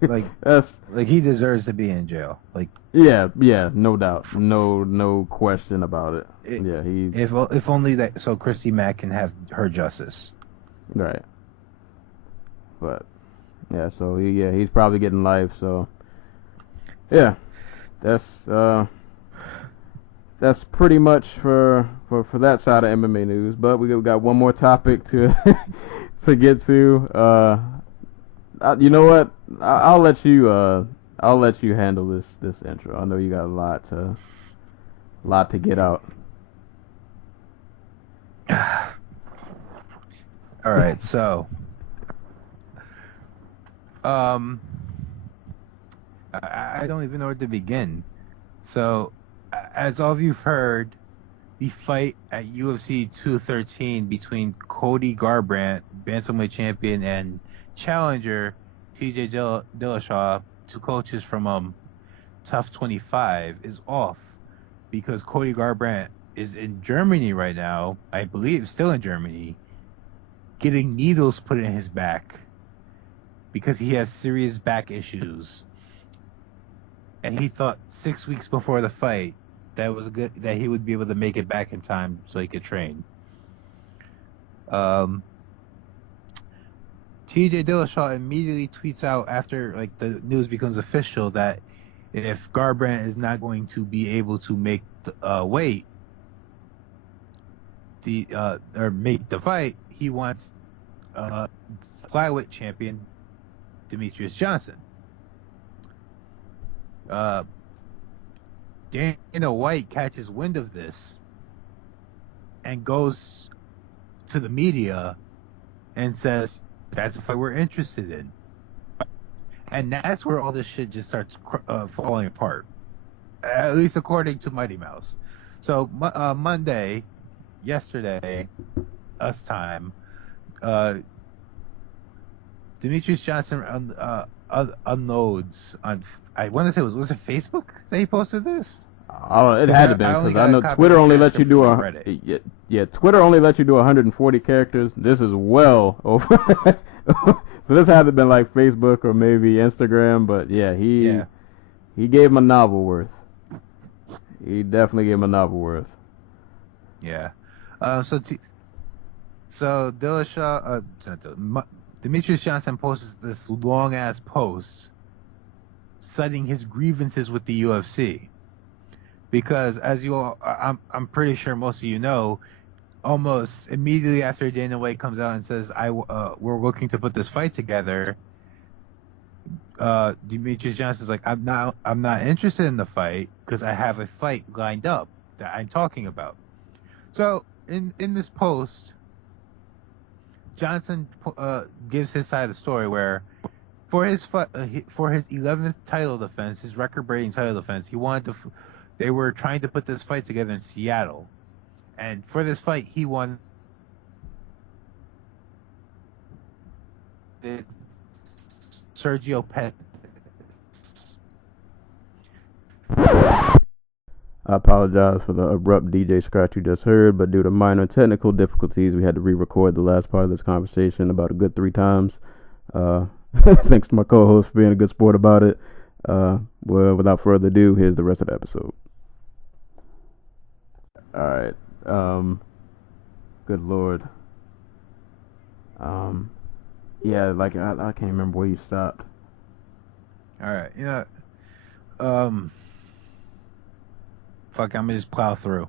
Like- that's like he deserves to be in jail. Like yeah, no doubt, no question about it. Yeah, he if only that so Christy Mack can have her justice. right. But yeah, so he's probably getting life. So yeah, that's pretty much for that side of MMA news. But we got one more topic to to get to. You know what? I'll let you handle this intro. I know you got a lot to get out. All right, so I don't even know where to begin. So, as all of you've heard, the fight at UFC 213 between Cody Garbrandt, bantamweight champion, and challenger TJ Dillashaw, two coaches from Tough 25, is off because Cody Garbrandt is in Germany right now. I believe still in Germany, getting needles put in his back because he has serious back issues. And he thought 6 weeks before the fight that he would be able to make it back in time so he could train. TJ Dillashaw immediately tweets out after like the news becomes official that if Garbrandt is not going to be able to make the weight or make the fight, he wants flyweight champion Demetrius Johnson. Dana White catches wind of this and goes to the media and says, that's a fight we're interested in. And that's where all this shit just starts falling apart. At least according to Mighty Mouse. So Monday, yesterday, us time, Demetrius Johnson unloads on, I want to say, was it Facebook that he posted this? It had to be, because I know Twitter only lets you do Twitter only lets you do 140 characters. This is well over. So this had to have been like Facebook or maybe Instagram, but he gave him a novel worth. He definitely gave him a novel worth. Yeah. So Dillashaw, Demetrius Johnson posts this long ass post citing his grievances with the UFC. Because as you all, I'm pretty sure most of you know, almost immediately after Dana White comes out and says, we're looking to put this fight together, Demetrius Johnson's like, I'm not interested in the fight because I have a fight lined up that I'm talking about. So in this post, Johnson gives his side of the story where for his 11th title defense, his record-breaking title defense, they were trying to put this fight together in Seattle. And for this fight, he won Sergio Pettis. I apologize for the abrupt DJ scratch you just heard, but due to minor technical difficulties, we had to re-record the last part of this conversation about a good 3 times. Thanks to my co-host for being a good sport about it. Well, without further ado, here's the rest of the episode. All right. Good Lord. Yeah, like I can't remember where you stopped. All right. Fuck, I'm gonna just plow through.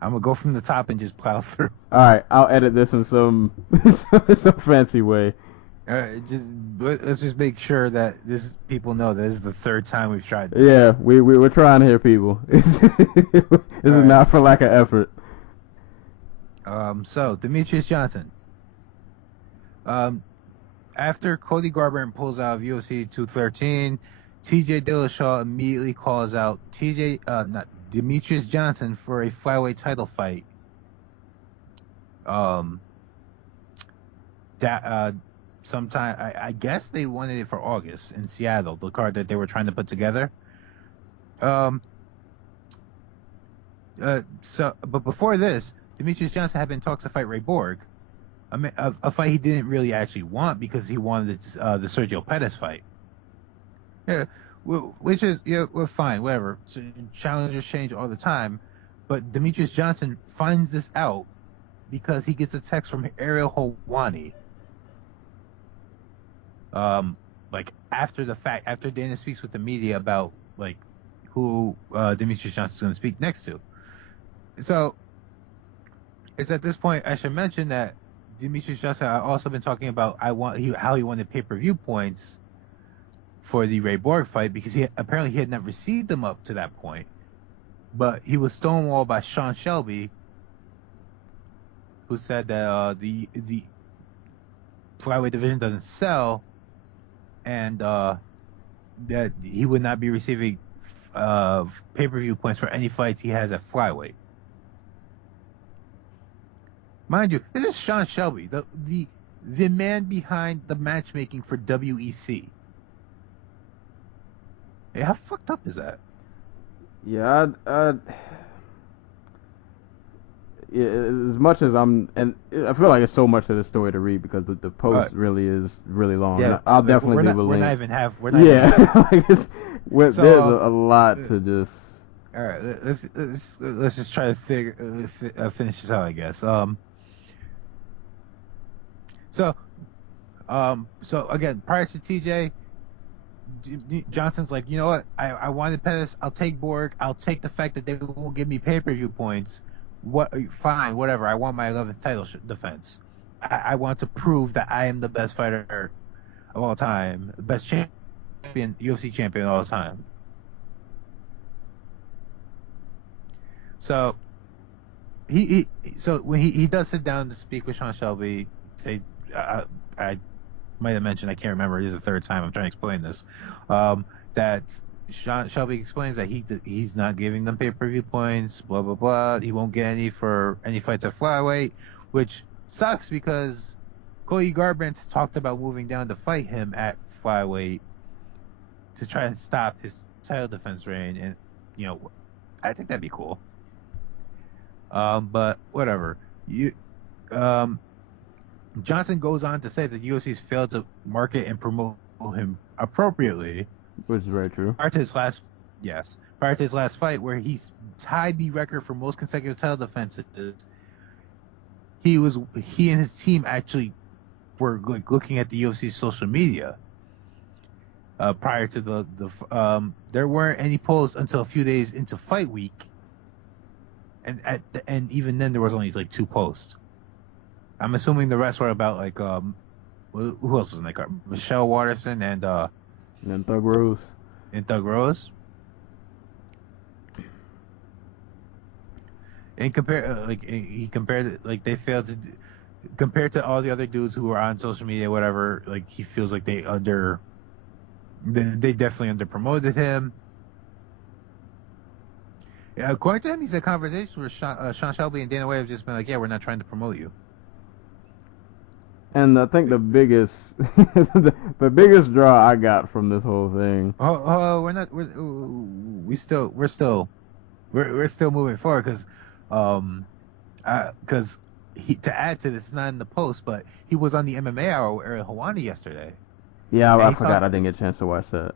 I'm gonna go from the top and just plow through. All right, I'll edit this in some fancy way. All right, let's just make sure that people know this is the 3rd time we've tried this. Yeah, we're trying here, people. This is not for lack of effort. So Demetrius Johnson. After Cody Garbrandt pulls out of UFC 213, TJ Dillashaw immediately calls out Demetrius Johnson for a flyweight title fight. Sometime, I guess they wanted it for August in Seattle, the card that they were trying to put together. But before this, Demetrius Johnson had been talked to fight Ray Borg, a fight he didn't really actually want because he wanted the Sergio Pettis fight. Yeah, which is well, fine, whatever. So challengers change all the time, but Demetrius Johnson finds this out because he gets a text from Ariel Helwani. Like after the fact, after Dana speaks with the media about like who Demetrius Johnson's going to speak next to. So it's at this point I should mention that Demetrius Johnson had also been talking about how he wanted pay-per-view points for the Ray Borg fight because he had not received them up to that point, but he was stonewalled by Sean Shelby, who said that the flyweight division doesn't sell, and that he would not be receiving pay-per-view points for any fights he has at flyweight. Mind you, this is Sean Shelby, the man behind the matchmaking for WEC. Hey, how fucked up is that? Yeah, yeah, as much as and I feel like it's so much to the story to read because the post really is really long. Yeah, I'll definitely leave a link. We're not even there's a lot to just. All right, let's just try to finish this out, I guess. So again, prior to TJ, Johnson's like, you know what? I wanted Pettis. I'll take Borg. I'll take the fact that they won't give me pay-per-view points. Fine, whatever. I want my 11th title defense. I want to prove that I am the best fighter of all time, the best champion, UFC champion of all time. So so when he does sit down to speak with Sean Shelby, I might have mentioned, I can't remember, it is the third time I'm trying to explain this, that Sean Shelby explains that he's not giving them pay-per-view points, blah blah blah. He won't get any for any fights at flyweight, which sucks because Cody Garbrandt talked about moving down to fight him at flyweight to try and stop his title defense reign, and I think that'd be cool. But whatever. Johnson goes on to say that UFC's failed to market and promote him appropriately. Which is very true. Prior to his last fight, where he tied the record for most consecutive title defenses, he and his team actually were like looking at the UFC's social media. Prior to there weren't any posts until a few days into fight week, and even then there was only like 2 posts. I'm assuming the rest were about like who else was in that card? Michelle Watterson and Thug Rose. And Thug Rose. And he compared it, like they failed to compared to all the other dudes who were on social media, whatever. Like he feels like they definitely under promoted him. Yeah, according to him, he said conversations with Sean Shelby and Dana White have just been like, yeah, we're not trying to promote you. And I think the biggest, the biggest draw I got from this whole thing. We're still moving forward because to add to this, it's not in the post, but he was on the MMA Hour with Ariel Helwani yesterday. Yeah, I forgot. I didn't get a chance to watch that.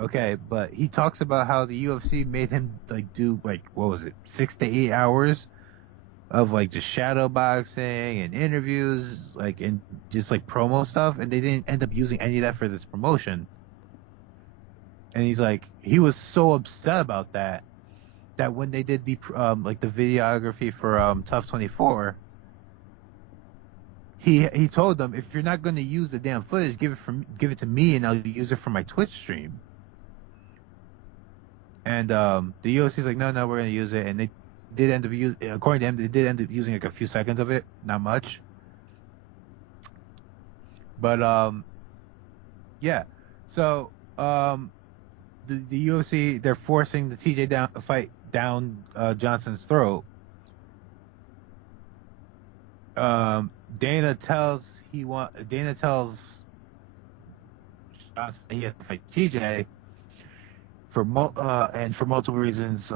Okay, but he talks about how the UFC made him like do like what was it, 6 to 8 hours of like just shadow boxing and interviews, like and just like promo stuff, and they didn't end up using any of that for this promotion. And he's like, he was so upset about that when they did the like the videography for Tough 24, he told them, if you're not going to use the damn footage, give it to me, and I'll use it for my Twitch stream. And the UFC's like, no, we're going to use it, and they did end up according to him, they did end up using like a few seconds of it, not much. But yeah. So the UFC, they're forcing the TJ fight down Johnson's throat. Dana tells Johnson he has to fight TJ for multiple reasons.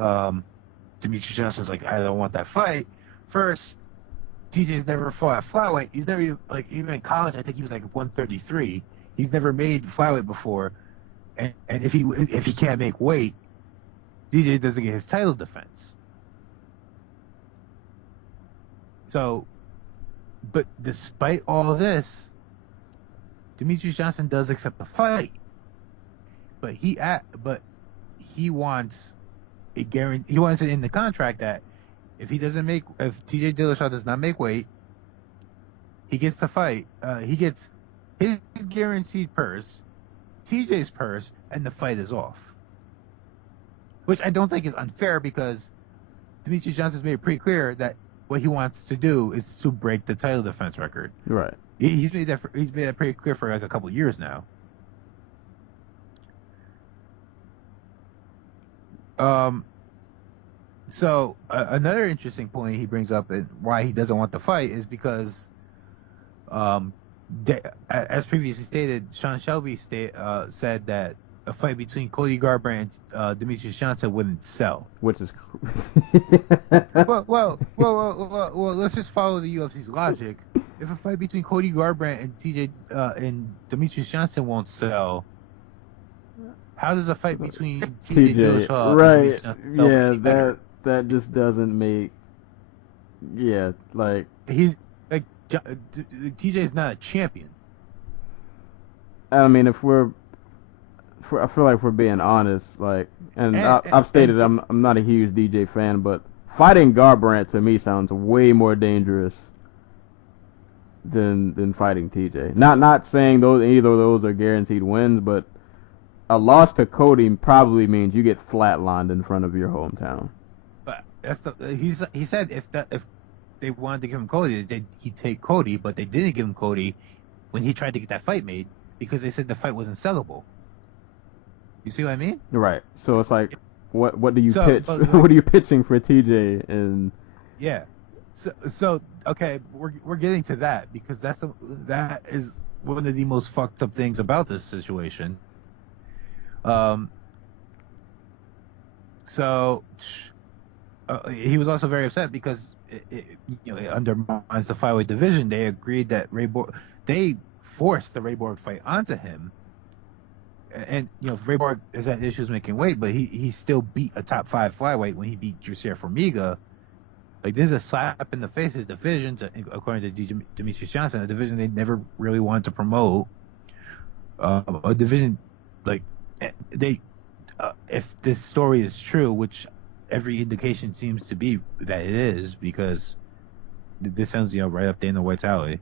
Demetrius Johnson's like, I don't want that fight. First, TJ's never fought at flyweight. He's never even in college, I think he was like 133. He's never made flyweight before, and if he can't make weight, DJ doesn't get his title defense. So, but despite all of this, Demetrius Johnson does accept the fight, but he wants a guarantee. He wants it in the contract that if TJ Dillashaw does not make weight, he gets the fight. He gets his guaranteed purse, TJ's purse, and the fight is off. Which I don't think is unfair because Demetrius Johnson's made it pretty clear that what he wants to do is to break the title defense record. Right. He's made that pretty clear for like a couple years now. So another interesting point he brings up and why he doesn't want the fight is because, as previously stated, Sean Shelby said that a fight between Cody Garbrandt and Demetrius Johnson wouldn't sell. Which is well, let's just follow the UFC's logic. If a fight between Cody Garbrandt and Demetrius Johnson won't sell, how does a fight between TJ Dillashaw and Demetrius Johnson sell? Yeah, that just doesn't make. Yeah, like he's like TJ's not a champion. I mean, I feel like we're being honest, like, and I've stated I'm not a huge DJ fan, but fighting Garbrandt to me sounds way more dangerous than fighting TJ. Not saying either of those are guaranteed wins, but a loss to Cody probably means you get flatlined in front of your hometown. But he said if they wanted to give him Cody, he'd take Cody, but they didn't give him Cody when he tried to get that fight made because they said the fight wasn't sellable. You see what I mean? Right. So it's like, what do you So, pitch? but- What are you pitching for TJ? And Yeah. So okay, we're getting to that because that is one of the most fucked up things about this situation. So he was also very upset because it undermines the flyweight division. They agreed that they forced the Ray Borg fight onto him. And Ray Borg has had issues making weight, but he still beat a top 5 flyweight when he beat Jussier Formiga. Like, this is a slap in the face of the division, according to Demetrius Johnson, a division they never really wanted to promote. A division, like, if this story is true, which every indication seems to be that it is, because this sounds, right up Dana White's alley.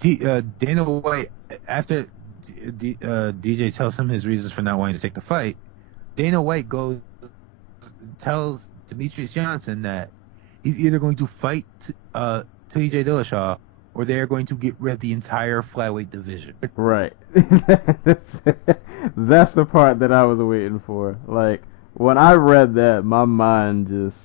Dana White, after DJ tells him his reasons for not wanting to take the fight, Dana White tells Demetrius Johnson that he's either going to fight TJ Dillashaw or they are going to get rid of the entire flyweight division. right. That's the part that I was waiting for. Like, when I read that, my mind just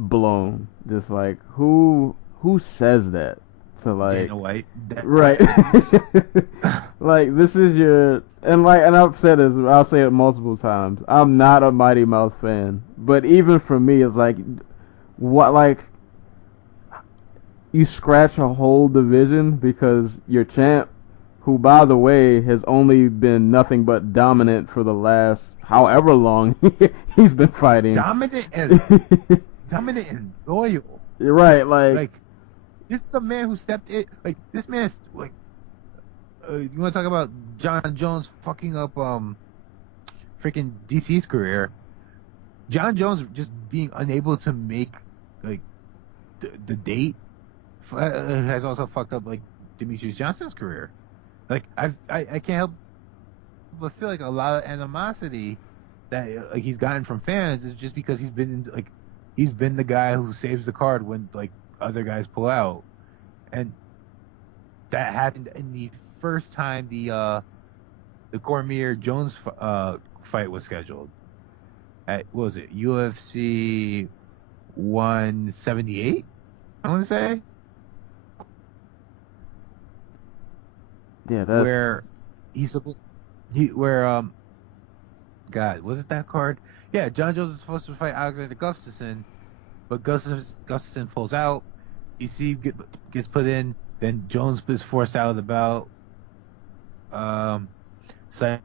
blown. Just like, who says that to, like, Dana White. right. Like, this is and I've said this, I'll say it multiple times. I'm not a Mighty Mouse fan, but even for me, it's like, what, like, you scratch a whole division because your champ, who, by the way, has only been nothing but dominant for the last however long he's been fighting. Dominant and loyal. You're right, like This is a man who stepped in. Like, this man's like, you want to talk about John Jones fucking up freaking DC's career? John Jones just being unable to make like the date has also fucked up like Demetrius Johnson's career. Like, I can't help but feel like a lot of animosity that like he's gotten from fans is just because he's been the guy who saves the card when like other guys pull out, and that happened in the first time the Cormier Jones fight was scheduled at, what was it, UFC 178, I want to say. Yeah, that's where God, was it that card? Yeah, John Jones is supposed to fight Alexander Gustafsson, but Gustafsson pulls out. DC gets put in, then Jones is forced out of the bout. Side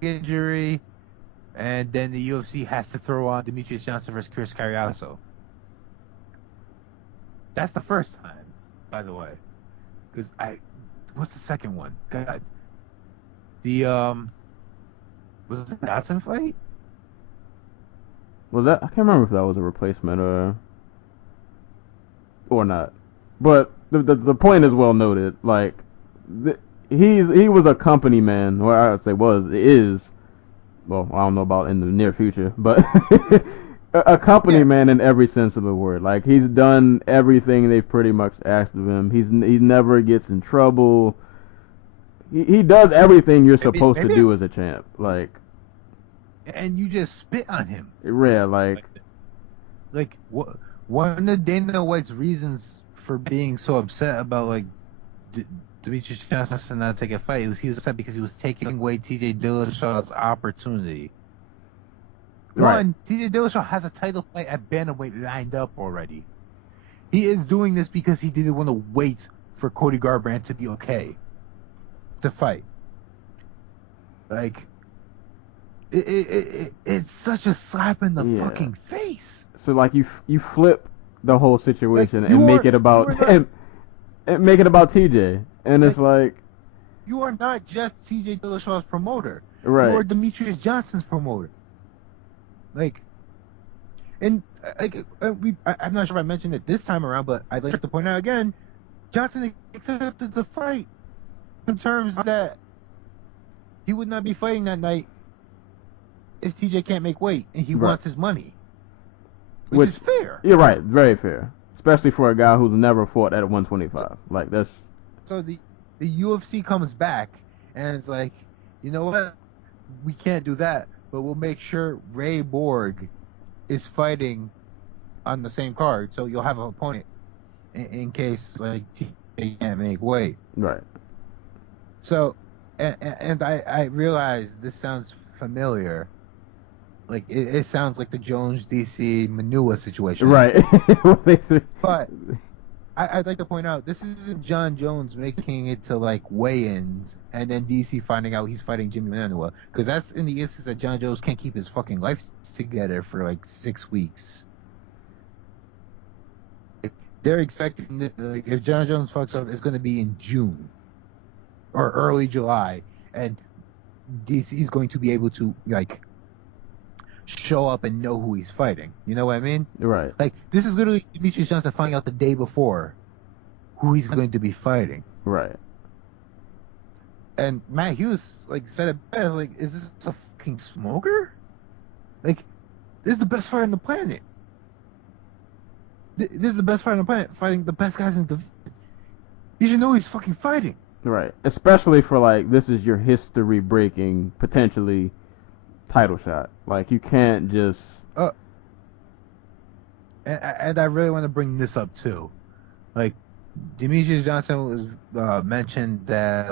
injury, and then the UFC has to throw on Demetrius Johnson versus Chris Carriazo. That's the first time, by the way. Because what's the second one? God. The was it the Dotson fight? I can't remember if that was a replacement or not. But the point is well noted. Like, he was a company man, or I would say is. Well, I don't know about in the near future, but a company man in every sense of the word. Like, he's done everything they've pretty much asked of him. He never gets in trouble. He does everything you're supposed to do as a champ. Like, and you just spit on him. Yeah, like what? One of Dana White's reasons for being so upset about like Demetrius Johnson not taking a fight he was upset because he was taking away TJ Dillashaw's opportunity. Right. One, TJ Dillashaw has a title fight at bantamweight lined up already. He is doing this because he didn't want to wait for Cody Garbrandt to be okay to fight. Like, it's such a slap in the fucking face. So like you flip the whole situation Like, and make it about and make it about TJ, and it's like you are not just TJ Dillashaw's promoter. Right. You are Demetrius Johnson's promoter. Like, and I'm not sure if I mentioned it this time around, but I'd like to point out again, Johnson accepted the fight in terms that he would not be fighting that night if TJ can't make weight and he Right. wants his money, which is fair. You're right, very fair, especially for a guy who's never fought at 125. Like that's So the UFC comes back and it's like, you know what? We can't do that, but we'll make sure Ray Borg is fighting on the same card, so you'll have an opponent in case like TJ can't make weight. right. So, and I realize this sounds familiar. Like it sounds like the Jones DC Manua situation. Right. But I'd like to point out this isn't John Jones making it to like weigh-ins and then DC finding out he's fighting Jimmy Manua, because that's in the instance that John Jones can't keep his fucking life together for like 6 weeks. They're expecting that, like, if John Jones fucks up, it's going to be in June or early July, and DC is going to be able to like show up and know who he's fighting. You know what I mean? Right. Like, this is literally Demetrius Johnson finding out the day before who he's going to be fighting. Right. And Matt Hughes, like, said it best, like, is this a fucking smoker? Like, this is the best fighter on the planet. This is the best fighter on the planet, fighting the best guys in the division. You should know he's fucking fighting. Right. Especially for, like, this is your history-breaking, potentially, title shot. Like, you can't just... And I really want to bring this up, too. Like, Demetrius Johnson was mentioned that,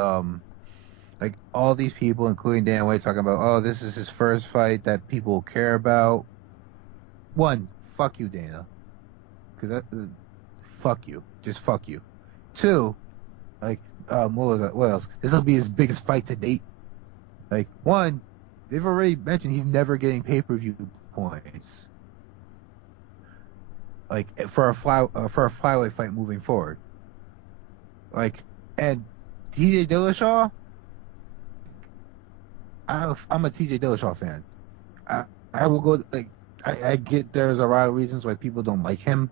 like, all these people, including Dan White, talking about, oh, this is his first fight that people care about. One, fuck you, Dana. Because fuck you. Just fuck you. Two, like, what was that? What else? This will be his biggest fight to date. Like, one, they've already mentioned he's never getting pay-per-view points. Like, for a flyweight fight moving forward. Like, and TJ Dillashaw, I'm a TJ Dillashaw fan. I will go, like, I get there's a lot of reasons why people don't like him.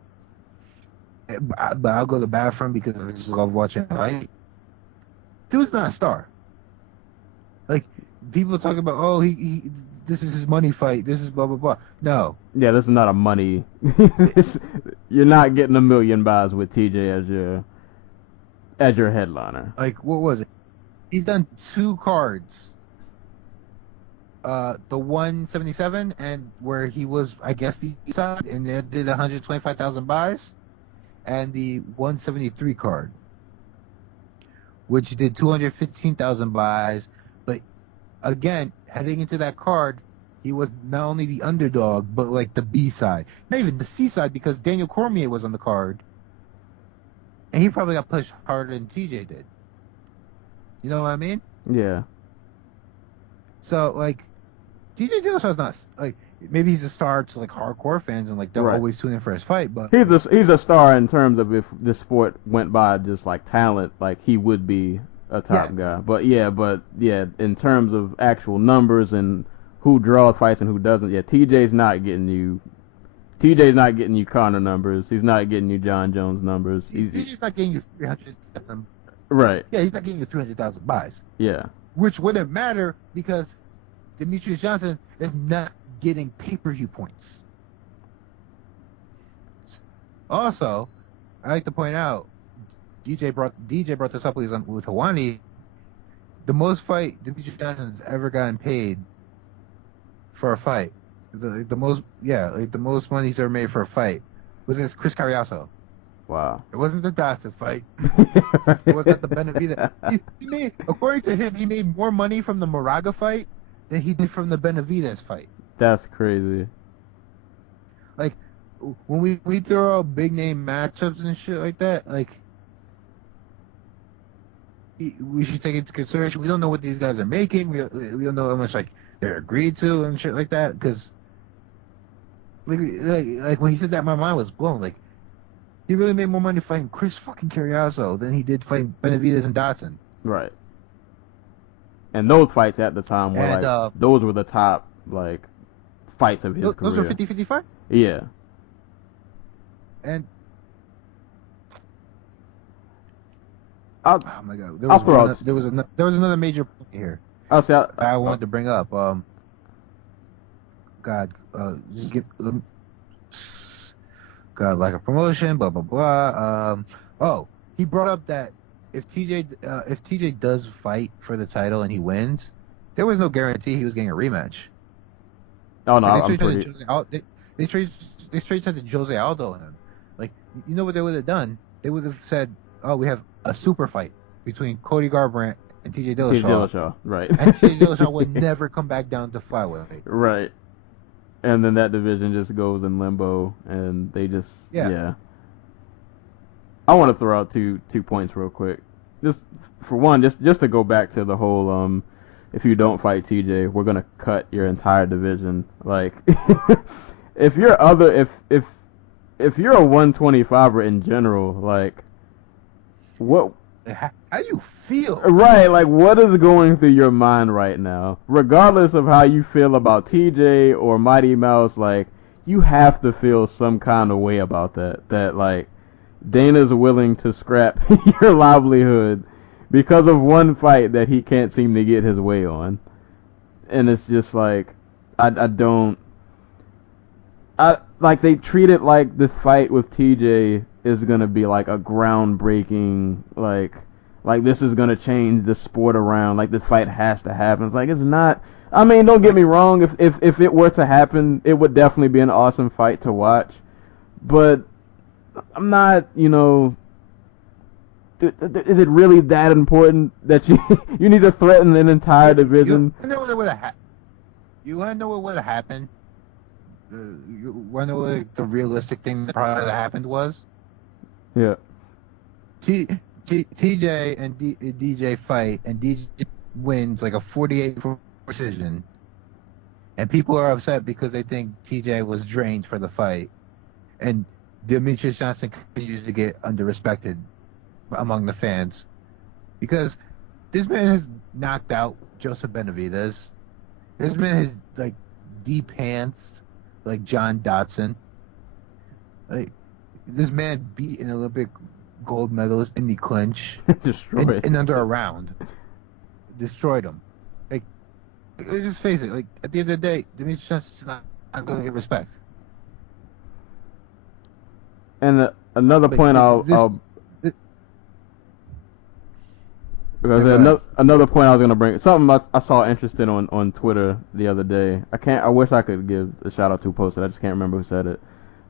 But I'll go to the bathroom because I just love watching him fight. Dude's not a star. Like, people talk about, oh, he this is his money fight. This is blah, blah, blah. No. Yeah, this is not a money... You're not getting $1 million buys with TJ as your headliner. Like, what was it? He's done 2 cards. The 177, and where he was, I guess, the side, and they did 125,000 buys. And the 173 card, which did 215,000 buys. But again, heading into that card, he was not only the underdog, but like the B side, not even the C side, because Daniel Cormier was on the card, and he probably got pushed harder than TJ did. You know what I mean? Yeah. So like, TJ Dillashaw's not like, maybe he's a star to like hardcore fans and like they'll Right. always tune in for his fight, but He's a star in terms of if the sport went by just like talent, like he would be a top Yes. guy. But yeah, in terms of actual numbers and who draws fights and who doesn't, yeah, TJ's not getting you Conor numbers. He's not getting you John Jones numbers. he's not getting you 300,000. Right. Yeah, he's not getting you 300,000 buys, Yeah. which wouldn't matter because Demetrius Johnson is not getting pay-per-view points. Also, I like to point out, DJ brought this up with Hawani. The most fight Demetrius Johnson's ever gotten paid for a fight, the most money he's ever made for a fight was against Chris Carriazo. Wow. It wasn't the Dotson fight. It wasn't the Benavidez. He made, according to him, he made more money from the Moraga fight than he did from the Benavidez fight. That's crazy. Like, when we throw out big name matchups and shit like that, like, we should take into consideration. We don't know what these guys are making. We don't know how much like they're agreed to and shit like that. Because like when he said that, my mind was blown. Like, he really made more money fighting Chris fucking Carriazo than he did fighting Benavidez and Dotson. Right. And those fights at the time were those were the top like fights of his career. Those were 50-50 fights? Yeah. And I'll, oh my god, there was another major point here I'll say I wanted to bring up. God, just give God like a promotion, blah blah blah. He brought up that if TJ does fight for the title and he wins, there was no guarantee he was getting a rematch. Oh no, Like, I'm pretty. they straight said to Jose Aldo and him. Like, you know what they would have done? They would have said, "Oh, we have a super fight between Cody Garbrandt and TJ Dillashaw." Right. And TJ Dillashaw would never come back down to flyweight. Right. And then that division just goes in limbo, and they just yeah. I want to throw out two points real quick. Just for one, just to go back to the whole if you don't fight TJ, we're gonna cut your entire division. Like, if you're if you're a 125er in general, like, what? How do you feel? Right, like, what is going through your mind right now? Regardless of how you feel about TJ or Mighty Mouse, like, you have to feel some kind of way about that. That, like, Dana's willing to scrap your livelihood because of one fight that he can't seem to get his way on. And it's just like, like, they treat it like this fight with TJ is going to be like a groundbreaking, like this is going to change the sport around, like this fight has to happen. It's like, it's not. I mean, don't get me wrong, if it were to happen, it would definitely be an awesome fight to watch. But I'm not, is it really that important that you need to threaten an entire division? You know what would have happened? You want to know what would have happened? You want to know what the realistic thing that probably would have happened was? Yeah. TJ and DJ fight, and DJ wins like a 48 decision, and people are upset because they think TJ was drained for the fight, and Demetrius Johnson continues to get underrespected among the fans because this man has knocked out Joseph Benavidez. This man has like deep hands like John Dodson. Like, this man beat an Olympic gold medalist in the clinch, destroyed, in under a round, destroyed him. Like, let's just face it. Like, at the end of the day, Demetrius Johnson's not going to get respect. And another point another point I was gonna bring, something I saw interesting on Twitter the other day. I wish I could give a shout out to who posted. I just can't remember who said it.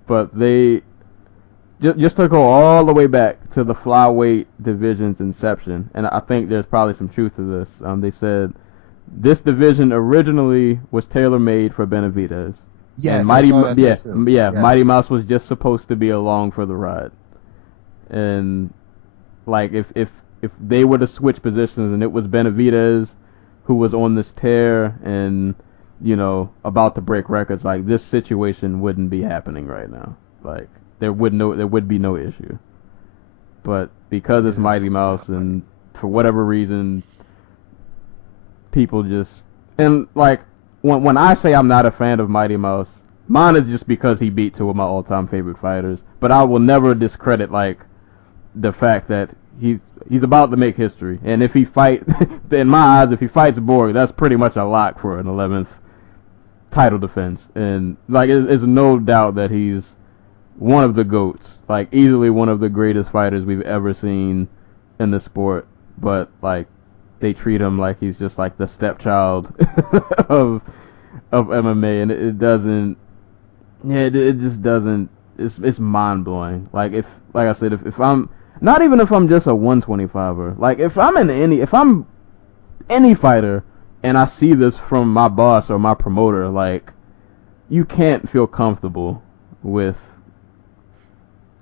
But they just to go all the way back to the flyweight division's inception, and I think there's probably some truth to this. They said this division originally was tailor made for Benavidez. Yes, and Mighty Mouse was just supposed to be along for the ride. And like if they were to switch positions and it was Benavidez who was on this tear and about to break records, like, this situation wouldn't be happening right now. Like, there would be no issue. But because it's Mighty Mouse, and for whatever reason, people just, and like, when I say I'm not a fan of Mighty Mouse, mine is just because he beat two of my all-time favorite fighters. But I will never discredit, like, the fact that he's about to make history. And if he in my eyes, if he fights Borg, that's pretty much a lock for an 11th title defense. And like, it's no doubt that he's one of the GOATs, like, easily one of the greatest fighters we've ever seen in the sport. But like, they treat him like he's just like the stepchild of MMA, and it doesn't. Yeah, it just doesn't. It's mind blowing. Like, like I said, if I'm not even if I'm just a 125er, like, if I'm any fighter and I see this from my boss or my promoter, like, you can't feel comfortable with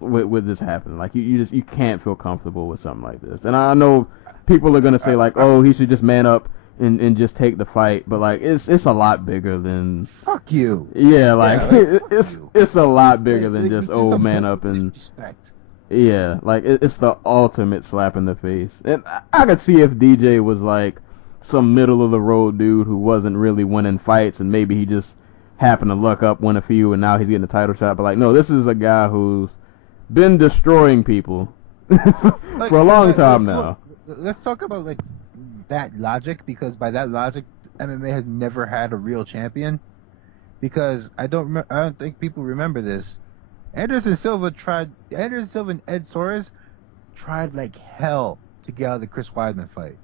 this happening. Like, you can't feel comfortable with something like this. And I know people are gonna say, like, oh, he should just man up and just take the fight, but like, it's a lot bigger than. Fuck you. Yeah, like, it's a lot bigger than just man up and. Respect. Yeah, like, it's the ultimate slap in the face. And I could see if DJ was like some middle of the road dude who wasn't really winning fights, and maybe he just happened to luck up, win a few, and now he's getting a title shot. But like, no, this is a guy who's been destroying people for a long time now. Let's talk about like that logic, because by that logic, MMA has never had a real champion. because I don't think people remember this. Anderson Silva and Ed Soares tried like hell to get out of the Chris Weidman fight.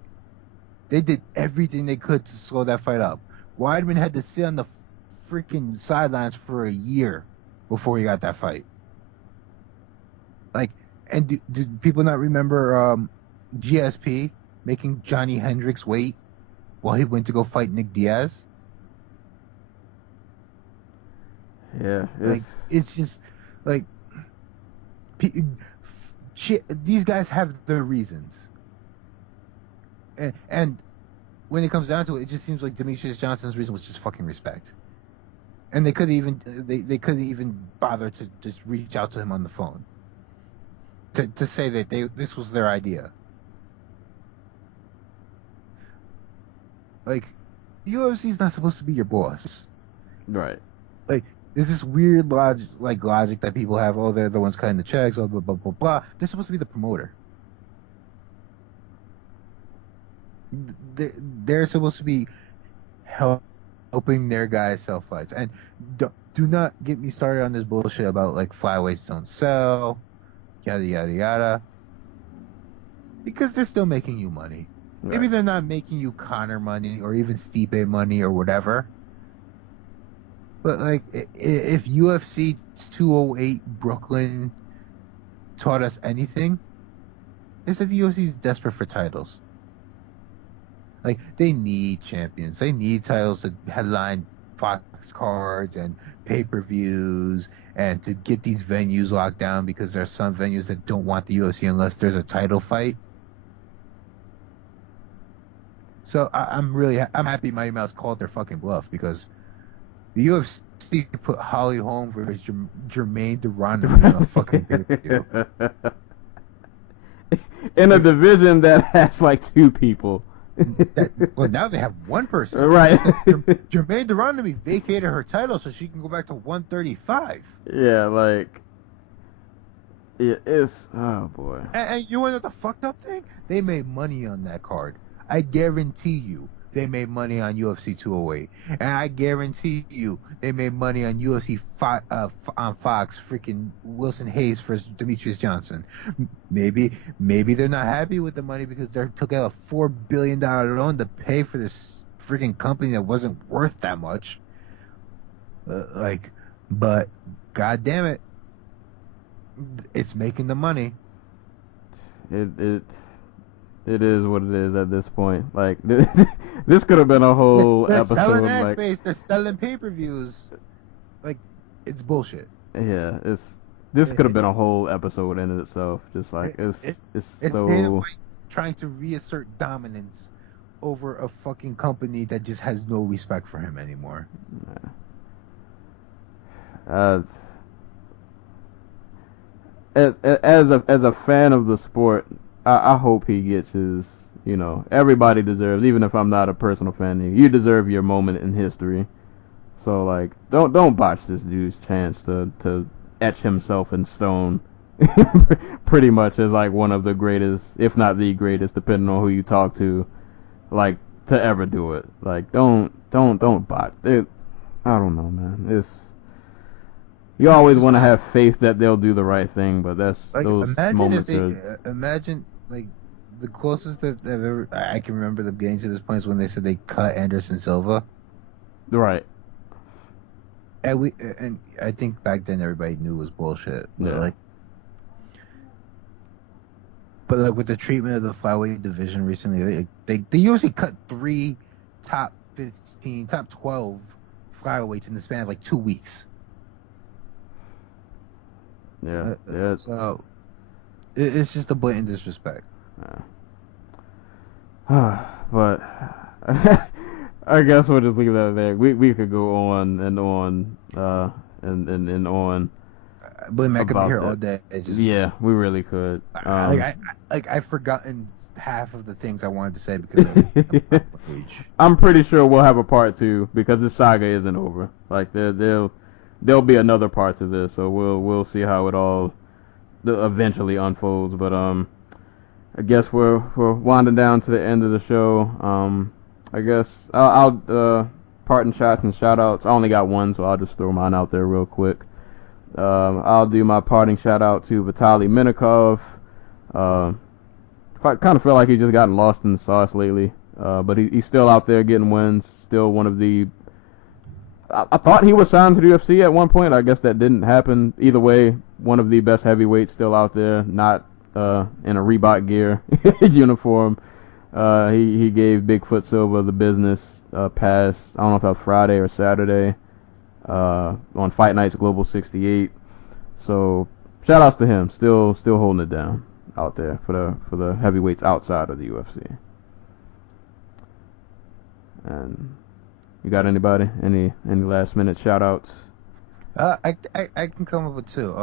They did everything they could to slow that fight up. Weidman had to sit on the freaking sidelines for a year before he got that fight. Like, and do people not remember GSP making Johnny Hendricks wait while he went to go fight Nick Diaz? Yeah, it's just like these guys have their reasons, and when it comes down to it, it just seems like Demetrius Johnson's reason was just fucking respect, and they couldn't even bother to just reach out to him on the phone to say that this was their idea. Like, the UFC is not supposed to be your boss, right. like. There's this weird logic that people have. Oh, they're the ones cutting the checks. Oh, blah blah blah blah. They're supposed to be the promoter. They're supposed to be helping their guys sell fights. And do not get me started on this bullshit about like flyweights don't sell, yada yada yada. Because they're still making you money. Right. Maybe they're not making you Conor money or even Stipe money or whatever. But, like, if UFC 208 Brooklyn taught us anything, it's that the UFC is desperate for titles. Like, they need champions. They need titles to headline Fox cards and pay-per-views and to get these venues locked down, because there are some venues that don't want the UFC unless there's a title fight. So I'm happy Mighty Mouse called their fucking bluff, because the UFC put Holly Holm versus Jermaine Durandamy on a fucking pay-per-view. In a division that has like two people. Well, now they have one person. Right. Jermaine Durandamy vacated her title so she can go back to 135. Yeah, like, it's, oh boy. And you want to know the fucked up thing? They made money on that card. I guarantee you they made money on UFC 208. And I guarantee you they made money on UFC on Fox, freaking Wilson Hayes versus Demetrius Johnson. Maybe they're not happy with the money because they took out a $4 billion loan to pay for this freaking company that wasn't worth that much. But god damn it, it's making the money. It is what it is at this point. Like, this could have been a whole they're episode. Selling ad like, space, they're selling pay-per-views. Like, it's bullshit. Yeah, this could have been a whole episode in itself. Just like it's so Dana White trying to reassert dominance over a fucking company that just has no respect for him anymore. Yeah. As a fan of the sport, I hope he gets his, everybody deserves, even if I'm not a personal fan, you deserve your moment in history. So, like, don't botch this dude's chance to etch himself in stone pretty much as, like, one of the greatest, if not the greatest, depending on who you talk to, like, to ever do it. Like, don't botch it. I don't know, man. You always want to have faith that they'll do the right thing, but that's like, those moments imagine, like, the closest that I can remember them getting to this point is when they said they cut Anderson Silva. Right. And I think back then everybody knew it was bullshit. But yeah. with the treatment of the flyweight division recently, they UFC cut 3 top 15, top 12 flyweights in the span of like 2 weeks. Yeah. So it's just a blatant disrespect. But I guess we'll just leave that there. We could go on and on and on. But I could be here all day. Yeah, we really could. I've forgotten half of the things I wanted to say because of I'm pretty sure we'll have a part 2 because this saga isn't over. Like there'll be another part to this, so we'll see how it all eventually unfolds. But I guess we're winding down to the end of the show. I guess I'll parting shots and shout outs. I only got one, so I'll just throw mine out there real quick. I'll do my parting shout out to Vitaly Minakov. I kind of feel like he's just gotten lost in the sauce lately, but he's still out there getting wins. Still one of the. I thought he was signed to the UFC at one point. I guess that didn't happen. Either way, one of the best heavyweights still out there, not in a Reebok gear uniform. He gave Bigfoot Silva the business pass. I don't know if that was Friday or Saturday on Fight Night's Global 68. So shout outs to him. Still holding it down out there for the heavyweights outside of the UFC. And you got anybody? Any last minute shout outs? I can come up with two.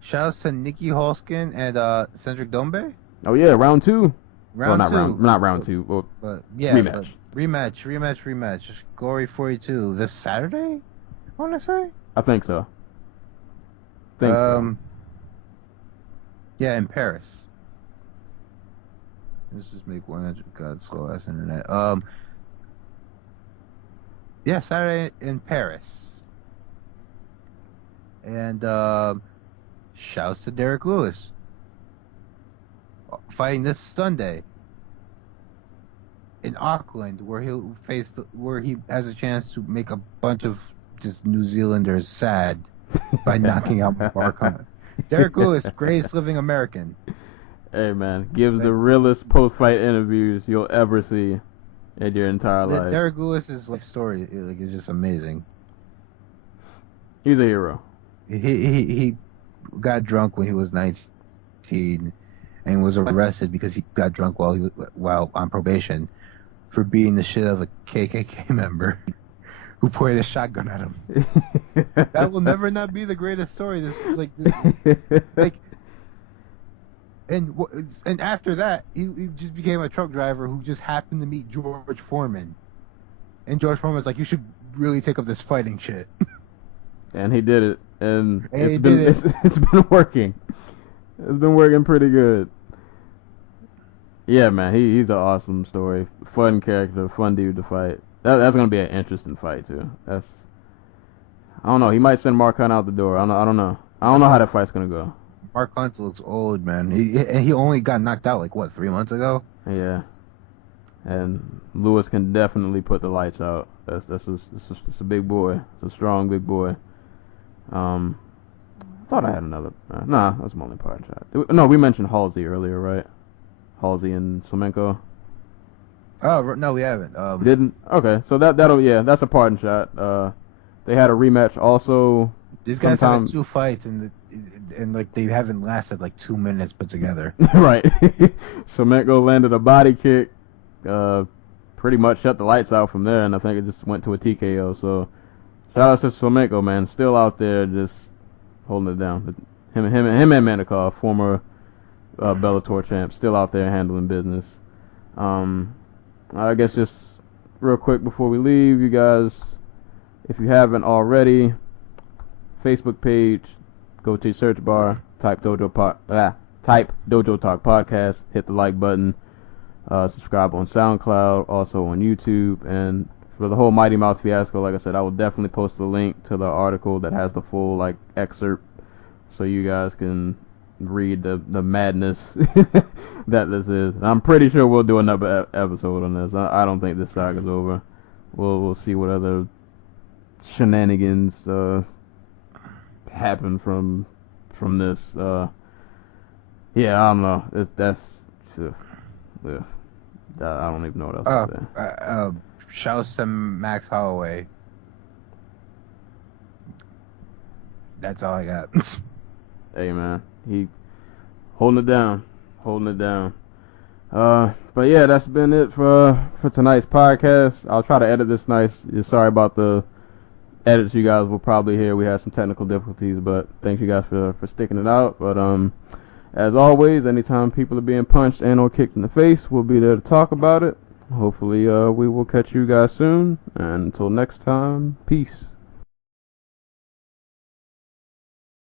Shout outs to Nikki Holskin and Cedric Dombe. Oh yeah, round two. Round two. Not round two. Well, but yeah, rematch. Rematch. Glory 42 this Saturday, I want to say. I think so. So. Yeah, in Paris. Let's just make one. God, slow ass internet. Yeah, Saturday in Paris. And shouts to Derek Lewis fighting this Sunday in Auckland, where he has a chance to make a bunch of just New Zealanders sad by knocking out Mark Hunt. Derek Lewis, greatest living American. Hey man, gives the realest post-fight interviews you'll ever see in your entire life. Derek Lewis's life story is just amazing. He's a hero. He got drunk when he was 19 and was arrested because he got drunk while on probation for beating the shit out of a KKK member who pointed a shotgun at him. That will never not be the greatest story. And after that, he just became a truck driver who just happened to meet George Foreman. And George Foreman was like, "You should really take up this fighting shit." And he did it, and it's been working. It's been working pretty good. Yeah, man, he's an awesome story. Fun character, fun dude to fight. That's gonna be an interesting fight too. I don't know. He might send Mark Hunt out the door. I don't know. I don't know how that fight's gonna go. Mark Hunt looks old, man. He only got knocked out 3 months ago. Yeah. And Lewis can definitely put the lights out. That's a big boy. It's a strong big boy. I thought I had another. Nah, that's my only part shot. No, we mentioned Halsey earlier, right? Halsey and Semenko. Oh no, we haven't. We didn't. Okay, so that's a parting shot. They had a rematch also. These guys had 2 fights and they haven't lasted 2 minutes put together. Right. Semenko landed a body kick. Pretty much shut the lights out from there, and I think it just went to a TKO. So shout out to Semenko, man, still out there just holding it down. Him and Manikov, former Bellator champ, still out there handling business. I guess just real quick before we leave, you guys, if you haven't already, Facebook page, go to your search bar, type Dojo Talk Podcast, hit the like button, subscribe on SoundCloud, also on YouTube, and for the whole Mighty Mouse fiasco, like I said, I will definitely post a link to the article that has the full excerpt, so you guys can read the madness that this is. And I'm pretty sure we'll do another episode on this. I don't think this saga's over. We'll see what other shenanigans happen from this. Yeah, I don't know. I don't even know what else to say. Shouts to Max Holloway. That's all I got. Hey man, he holding it down. But yeah, that's been it for tonight's podcast. I'll try to edit this nice. Sorry about the edits you guys will probably hear. We had some technical difficulties, but thank you guys for sticking it out. But as always, anytime people are being punched and or kicked in the face, we'll be there to talk about it. Hopefully we will catch you guys soon, and until next time, peace.